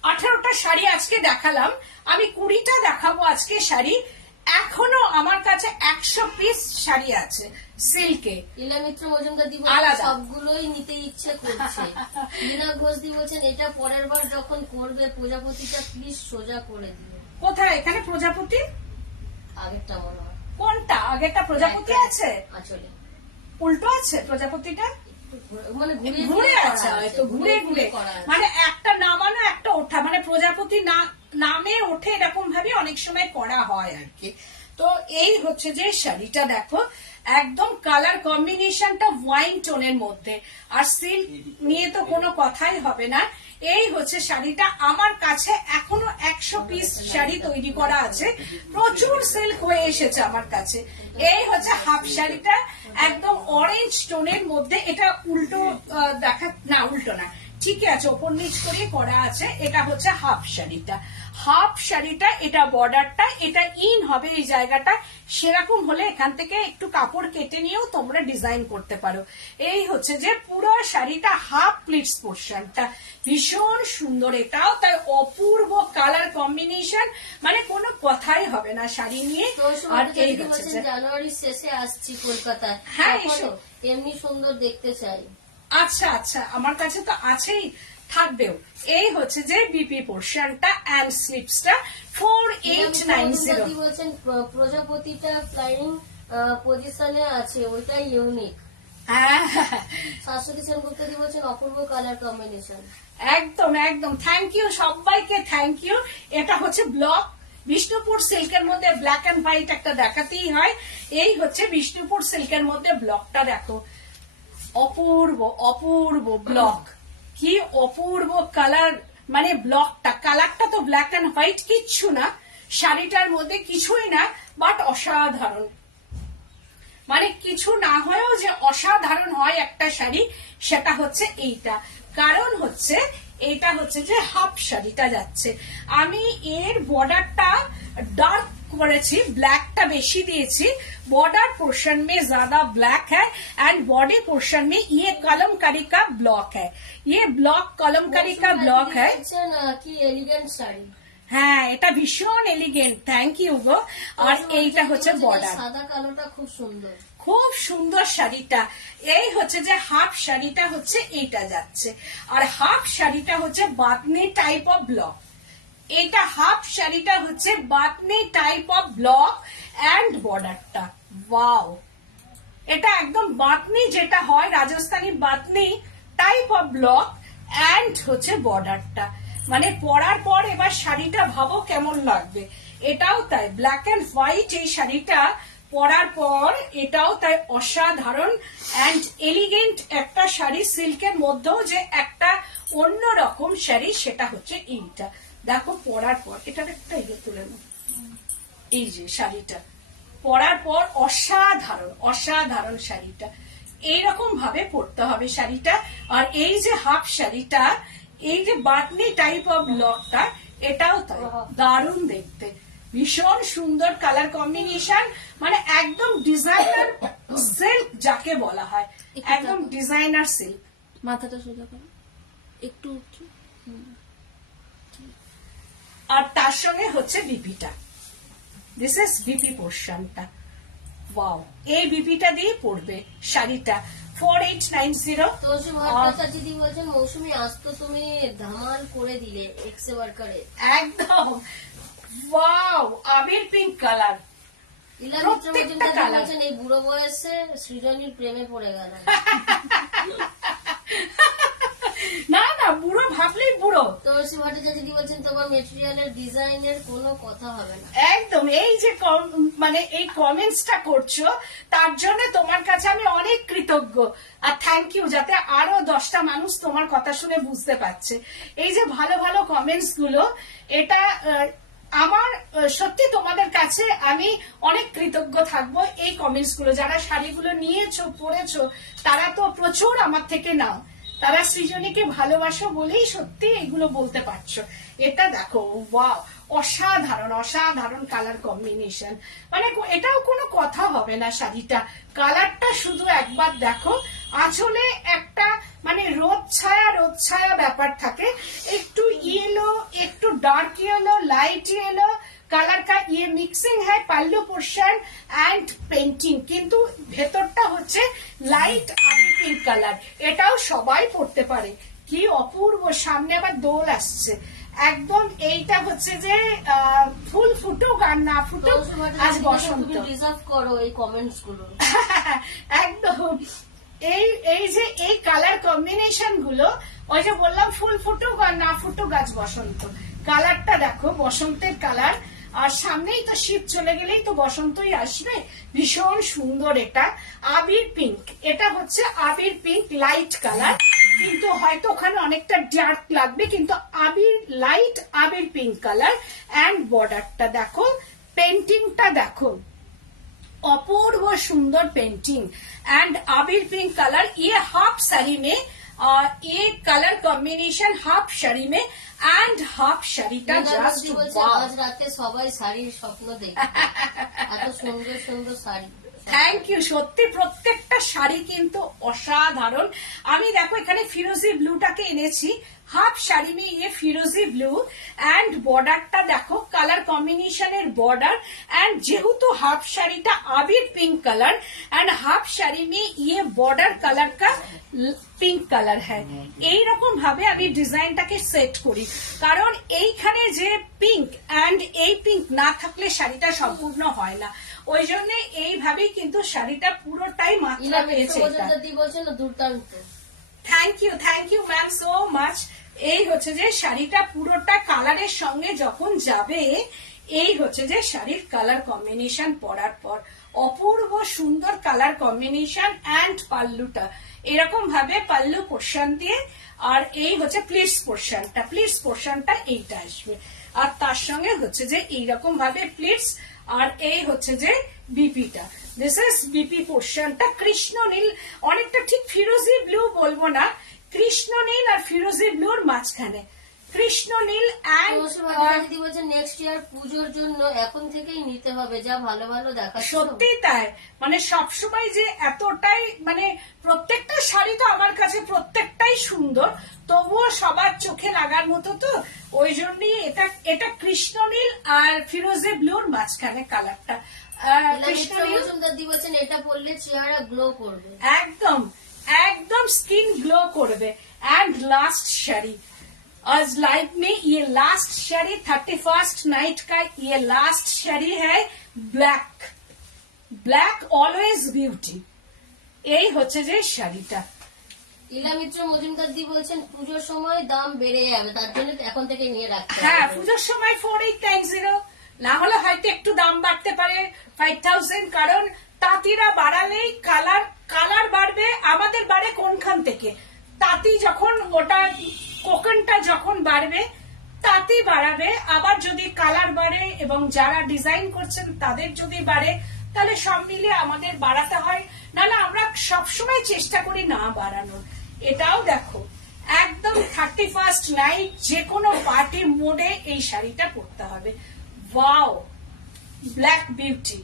18টা শাড়ি আজকে দেখালাম, আমি 20টা দেখাবো আজকে শাড়ি। এখনো আমার কাছে 100 পিস শাড়ি আছে সিল্কে। লীলা মিত্র মজুমদার দি আলাদা। সবগুলোই নিতে ইচ্ছে করছে। লীনা ঘোষ দি বলছেন এটা পরের বার যখন করবে প্রজাপতিটা প্লিজ সোজা করে দিও। কোথায়? এখানে প্রজাপতি আগেরটা মনে হয় কোনটা? আগেরটা প্রজাপতি আছে, আসলে উল্টো আছে প্রজাপতিটা, মানে ঘুরে আছে হয়তো, ঘুরে ঘুরে, মানে একটা নামানো একটা ওঠা, মানে প্রজাপতি নামে ওঠে, এরকম ভাবে অনেক সময় করা হয় আর কি। তো এই হচ্ছে যে শাড়িটা দেখো, একদম কালার কম্বিনেশনটা ওয়াইন টোনের মধ্যে, আর সিল্ক নিয়ে তো কোনো কথাই হবে না। এই হচ্ছে শাড়িটা, আমার কাছে এখনো 100 পিস শাড়ি তৈরি করা আছে, প্রচুর সিল্ক হয়ে এসেছে আমার কাছে। এই হচ্ছে হাফ শাড়িটা, একদম অরেঞ্জ টোনের মধ্যে। এটা উল্টো না, উল্টো না, ঠিকই আছে, ওপর নিচ করে করা আছে। এটা হচ্ছে হাফ শাড়িটা। হাফ শাড়িটা, এটা বর্ডারটা, এটা ইন হবে এই জায়গাটা, সেরকম হলে এখান থেকে একটু কাপড় কেটে নিয়েও তোমরা ডিজাইন করতে পারো। এই হচ্ছে যে পুরো শাড়িটা হাফ প্লিটস পোর্শনটা, ভীষণ সুন্দর। এটাও তাই অপূর্ব কালার কম্বিনেশন, মানে কোনো কথাই হবে না শাড়ি নিয়ে। আর এই হচ্ছে যে জানুয়ারির শেষে আসছি কলকাতায়, হ্যাঁ, তখনও এমনি সুন্দর দেখতে চাই। আচ্ছা আচ্ছা, আমার কাছে তো আছেই, থাকবেও। এই হচ্ছে যে বিপি পোর্শনটা অ্যান্ড স্লিপসটা 4890। বলছেন প্রজাপতিটা ফ্লাইং পজিশনে আছে, ওইটাই ইউনিক। শাশ্বতী সেনগুপ্তদি বলছেন অপূর্ব কালার কম্বিনেশন। একদম একদম, থ্যাংক ইউ সবাইকে, থ্যাংক ইউ। এটা হচ্ছে ব্লক বিষ্ণুপুর সিল্কের মধ্যে ব্ল্যাক এন্ড হোয়াইট একটা দেখাতেই হয়। এই হচ্ছে বিষ্ণুপুর সিল্কের মধ্যে ব্লকটা দেখো, অপূর্ব অপূর্ব ব্লক, কি অপূর্ব কালার, মানে ব্লকটা, কালারটা তো ব্ল্যাক এন্ড হোয়াইট, কিচ্ছু না শাড়িটার মধ্যে, কিছুই না, বাট অসাধারণ, মানে কিছু না হয়েও যে অসাধারণ হয় একটা শাড়ি, সেটা হচ্ছে এইটা। কারণ হচ্ছে এটা হচ্ছে যে হাফ শাড়িটা যাচ্ছে, আমি এর বর্ডারটা डार्क করেছি, ব্ল্যাকটা বেশি দিয়েছি। बॉर्डर पोर्शन में ज्यादा ब्लैक है एंड बॉडी पोर्शन में ये कलमकारी का ब्लॉक है, ये ब्लॉक कलमकारी का ब्लॉक है। কি এলিগেন্ট শাড়ি, হ্যাঁ এটা ভীষণ এলিগেন্ট, থ্যাংক ইউ গো। আর এইটা হচ্ছে বর্ডার, সাদা কালোটা খুব সুন্দর, খুব সুন্দর শাড়িটা। এই হচ্ছে যে হাফ শাড়িটা হচ্ছে এইটা যাচ্ছে, আর হাফ শাড়িটা হচ্ছে বাতনি টাইপ অফ ব্লক। এটা হাফ শাড়িটা হচ্ছে bandhani type of block and বর্ডারটা, ওয়াও, এটা একদম বাতনি যেটা হয় Rajasthani bandhani type of block and হচ্ছে বর্ডারটা, মানে পরার পর এবার শাড়িটা ভাবো কেমন লাগবে। এটাও তাই ব্ল্যাক এন্ড হোয়াইট, এই শাড়িটা পরার পর এটাও তাই অসাধারণ এন্ড এলিগেন্ট একটা শাড়ি, সিল্কের মধ্যেও যে একটা অন্যরকম শাড়ি, সেটা হচ্ছে এইটা দেখো পরার পর। এটার একটা ইয়ে তুলে নাও, এই যে শাড়িটা পরার পর অসাধারণ অসাধারণ শাড়িটা, এইরকম ভাবে পরতে হবে শাড়িটা। আর এই যে হাফ শাড়িটা, এই যে বাতনি টাইপ অফ ব্লকটা, এটাও তাই দারুণ দেখতে, ভীষণ সুন্দর কালার কম্বিনেশন, মানে একদম ডিজাইনার সিল্ক যাকে বলা হয়, একদম ডিজাইনার সিল্ক। মাথাটা সোজা করো একটু, আর তার সঙ্গে হচ্ছে বিপিটা, দিস ইজ বিপি পোর্শনটা, ওয়াও, এই বিপিটা দিয়ে পড়বে শাড়িটা 4890। তুলসী ভট্টাচার্য দিদি বলছেন মৌসুমী আজ তো তুমি ধামাল করে দিলে এক্সে ওয়ার্কারে। একদম ওয়াও, আবির পিঙ্ক কালার। ইলা মিত্র মজুমদার দিদি বলছেন এই বুড়ো বয়সে সৃজনীর প্রেমে পড়ে গেল। না না, বুড়ো ভাবলেই বুড়ো। তুলসী ভট্টাচার্য দিদি বলছেন তোমার মেটেরিয়ালের ডিজাইনের কোনো কথা হবে না। একদম, এই যে মানে এই কমেন্টসটা করছো তার জন্য তোমার কাছে আমি অনেক কৃতজ্ঞ আর থ্যাংক ইউ, যাতে আরো 10টা মানুষ তোমার কথা শুনে বুঝতে পারছে। এই যে ভালো ভালো কমেন্টস গুলো, এটা আমার সত্যি তোমাদের কাছে আমি অনেক কৃতজ্ঞ থাকবো। এই কমেন্টস গুলো যারা শাড়িগুলো নিয়েছো পরেছো তারা তো প্রচুর আমার থেকে নাও, তারা সৃজনীকে ভালোবাসো বলেই সত্যি এগুলো বলতে পারছো। এটা দেখো, ওয়াও, অসাধারণ অসাধারণ কালার কম্বিনেশন, মানে এটাও কোনো কথা হবে না। শাড়িটা কালারটা শুধু একবার দেখো, আঁচলে একটা মানে রোদ ছায়া ব্যাপার থাকে, একটু ইয়েলো, একটু dark yellow, light yellow colour का ये मिक्सिंग है पल्लू पोर्शन एंड पेंटिंग, কিন্তু ভেতরটা হচ্ছে লাইট আবি পিঙ্ক কালার। এটাও সবাই পড়তে পারে, কি অপূর্ব। সামনে আবার দোল আসছে, একদম এইটা হচ্ছে যে ফুল ফুটুক আর না ফুটুক, আজ বসন্ত। রিজার্ভ করো এই কমেন্টস গুলো। একদম এই যে এই কালার কম্বিনেশন গুলো, ওই যে বললাম ফুল ফুটুক আর না ফুটুক আজ বসন্ত। কালারটা দেখো, বসন্তের কালার, আর সামনেই তো শীত চলে গেলেই তো বসন্তই আসবে। ভীষণ সুন্দর। এটা আবির পিঙ্ক, এটা হচ্ছে আবির পিঙ্ক লাইট কালার, কিন্তু হয়তো ওখানে অনেকটা ডার্ক লাগবে, কিন্তু আবির লাইট আবির পিঙ্ক কালার। এন্ড বর্ডারটা দেখো, পেন্টিংটা দেখো, अपूर्व सुंदर पेंटिंग एंड आबिर पिंक कलर। ये हाफ साड़ी में ये कलर कॉम्बिनेशन हाफ साड़ी में एंड हाफ শাড়িটা জাস্ট আজ রাতে সবাই শাড়ির স্বপ্ন দেখে, এত সুন্দর সুন্দর শাড়ি। Thank you. সত্যি প্রত্যেকটা শাড়ি কিন্তু অসাধারণ। আমি দেখো এখানে ফিরোজি ব্লুটাকে এনেছি, হাফ শাড়ি में ये फिरोजी ब्लू एंड बॉर्डरটা দেখো, কালার কম্বিনেশনের বর্ডার। एंड যেহেতু হাফ শাড়িটা আবির পিঙ্ক কালার एंड हाफ শাড়ি में ये बॉर्डर कलर का পিঙ্ক কালার है। এইরকম ভাবে আমি ডিজাইনটাকে সেট করি, কারণ এইখানে যে পিঙ্ক এন্ড এই পিঙ্ক না থাকলে শাড়িটা সম্পূর্ণ হয় না। ওই জন্য এইভাবেই কিন্তু শাড়িটা পুরোটাই মাত্রা পেয়েছে। দুর্দান্ত। Thank you ma'am so much. এই হচ্ছে যে শাড়িটা পুরোটা কালারের সঙ্গে যখন যাবে, এই হচ্ছে যে শাড়ির কালার কম্বিনেশন পরার পর অপূর্ব সুন্দর কালার কম্বিনেশন। এন্ড পাল্লুটা এরকম ভাবে পাল্লু পোর্শন দিয়ে, আর এই হচ্ছে প্লিটস পোর্শনটা এইটা আসবে, আর তার সঙ্গে হচ্ছে যে এইরকম ভাবে প্লিটস, আর এই হচ্ছে যে বিপিটা। দিস ইজ বিপি পোর্শনটা কৃষ্ণ নীল, অনেকটা ঠিক ফিরোজি ব্লু বলবো না, কৃষ্ণ নীল আর ফিরোজি ব্লুর মাঝখানে কৃষ্ণ নীল। দিদি বলছে নেক্সট ইয়ার পুজোর জন্য এখন থেকেই নিতে হবে, যা ভালো ভালো দেখাচ্ছে। সত্যি তাই, মানে সবসময় যে এতটাই মানে প্রত্যেকটা শাড়ি তো আমার কাছে প্রত্যেকটাই সুন্দর, তবুও সবার চোখে লাগার মতো তো, ওই জন্যই এটা কৃষ্ণ নীল আর ফিরোজি ব্লুর মাঝখানে কালারটা। এটা পরলে চেহারা গ্লো করবে, একদম একদম স্কিन ग्लो করবে। एंड लास्ट শাড়ি आज लाइव में, ये लास्ट शाड़ी 31st नाइट का ये लास्ट शाड़ी है ब्लैक ऑलवेज ब्यूटी। এই হচ্ছে যে শাড়িটা। ইলা মিত্র মজুমদার দি বলছেন পুজোর সময় দাম বেড়ে যাবে, তার জন্য এখন থেকে নিয়ে রাখতে। হ্যাঁ, পুজোর সময় 4890, না হলে হয়তো একটু দাম বাড়তে পারে 5000, কারণ তাঁতিরা বাড়ালেই কালার বাড়বে। আমাদের বাড়ে কোনখান থেকে? তাঁতি যখন ওটা কোকনটা যখন বাড়বে তাঁতি বাড়াবে, আবার যদি কালার বাড়ে এবং যারা ডিজাইন করছেন তাদের যদি বাড়ে, তাহলে সব মিলিয়ে আমাদের বাড়াতে হয়, নাহলে আমরা সবসময় চেষ্টা করি না বাড়ানোর। এটাও দেখো, একদম 31st নাইট যে কোনো পার্টি মোডে এই শাড়িটা পরতে হবে। ওয়াও, ব্ল্যাক বিউটি,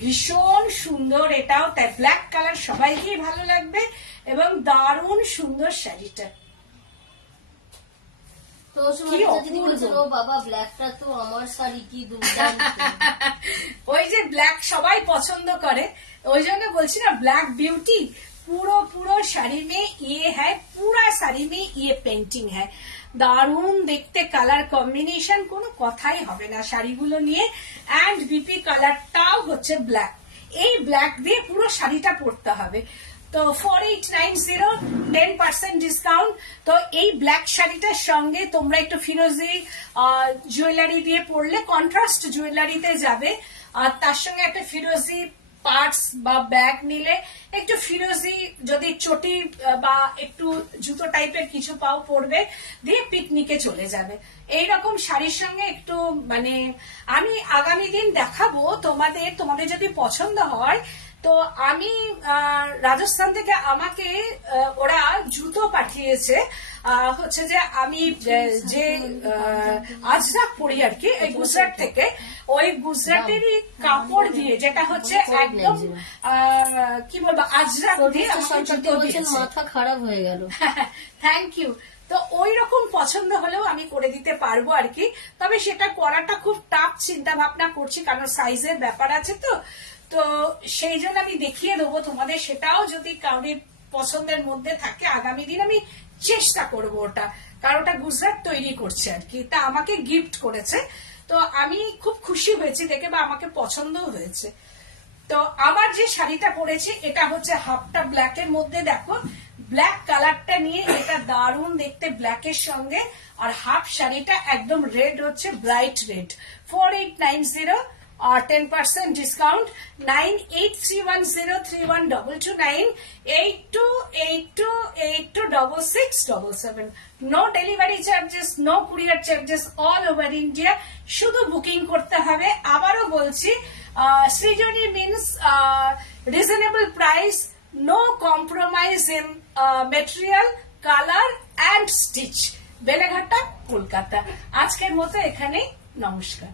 ভীষণ সুন্দর। এটাও তাই, ব্ল্যাক কালার সবাইকেই ভালো লাগবে এবং দারুণ সুন্দর শাড়িটা। তো ওই সময় কি একটা দিদি অপূর্ব। বলেছেন, ও বাবা ব্ল্যাকটা তো আমার শাড়ি, কি দুর্দান্ত। ওই যে ব্ল্যাক সবাই পছন্দ করে, ওই জন্য বলছি না ব্ল্যাক বিউটি। পুরো পুরো শাড়ি में ये है, पूरा শাড়ি में ये पेंटिंग है। দারুণ দেখতে, কালার কম্বিনেশন কোনো কথাই হবে না শাড়িগুলো নিয়ে। অ্যান্ড বিপি কালারটাও হচ্ছে ব্ল্যাক, এই ব্ল্যাক দিয়ে পুরো শাড়িটা পরতে হবে। তো 4890 10% ডিসকাউন্ট। তো এই ব্ল্যাক শাড়িটার সঙ্গে তোমরা একটু ফিরোজি জুয়েলারি দিয়ে পরলে কন্ট্রাস্ট জুয়েলারিতে যাবে। আর তার সঙ্গে একটা ফিরোজি পার্টস বা ব্যাগ নিলে, একটু ফিরোজি যদি চটি বা একটু জুতো টাইপের কিছু পাও পরবে, দিয়ে পিকনিকে চলে যাবে। এইরকম শাড়ির সঙ্গে একটু মানে আমি আগামী দিন দেখাবো তোমাদের যদি পছন্দ হয়। তো আমি রাজস্থান থেকে আমাকে ওরা জুতো পাঠিয়েছে, হচ্ছে যে আমি যে আজরাক পরি আর কি, এই গুজরাট থেকে, ওই গুজরাটেরই কাপড় দিয়ে, যেটা হচ্ছে একদম কি বলবো আজরাক দিয়ে আমাকে জুতো দিয়েছে। মাথা খারাপ হয়ে গেল। Thank you. তো ওই রকম পছন্দ হলেও আমি করে দিতে পারবো আর কি, তবে সেটা করাটা খুব টাফ চিন্তা ভাবনা করছি, কারণ সাইজের ব্যাপার আছে। তো সেই জন্য আমি দেখিয়ে দেবো তোমাদের, সেটাও যদি কাউরির পছন্দের মধ্যে থাকে আগামী দিন আমি চেষ্টা করব ওটা, কারণ ওটা গুজরাট তৈরি করছে আর কি, তা আমাকে গিফট করেছে। তো আমি খুব খুশি হয়েছি দেখে, বা আমাকে পছন্দও হয়েছে। তো আমার যে শাড়িটা পরেছি এটা হচ্ছে হাফটা ব্ল্যাকের মধ্যে, দেখো ব্ল্যাক কালারটা নিয়ে এটা দারুণ দেখতে ব্ল্যাকের সঙ্গে, আর হাফ শাড়িটা একদম রেড হচ্ছে, ব্রাইট রেড। 4890 और 10% discount 9831031229 8282826677। No delivery charges, no courier charges, all over India. শুধু বুকিং করতে হবে। আবারও বলছি, Srijani means reasonable price, no compromise in material, colour and stitch, Beleghata, Kolkata. আজকের মতো এখানেই, নমস্কার।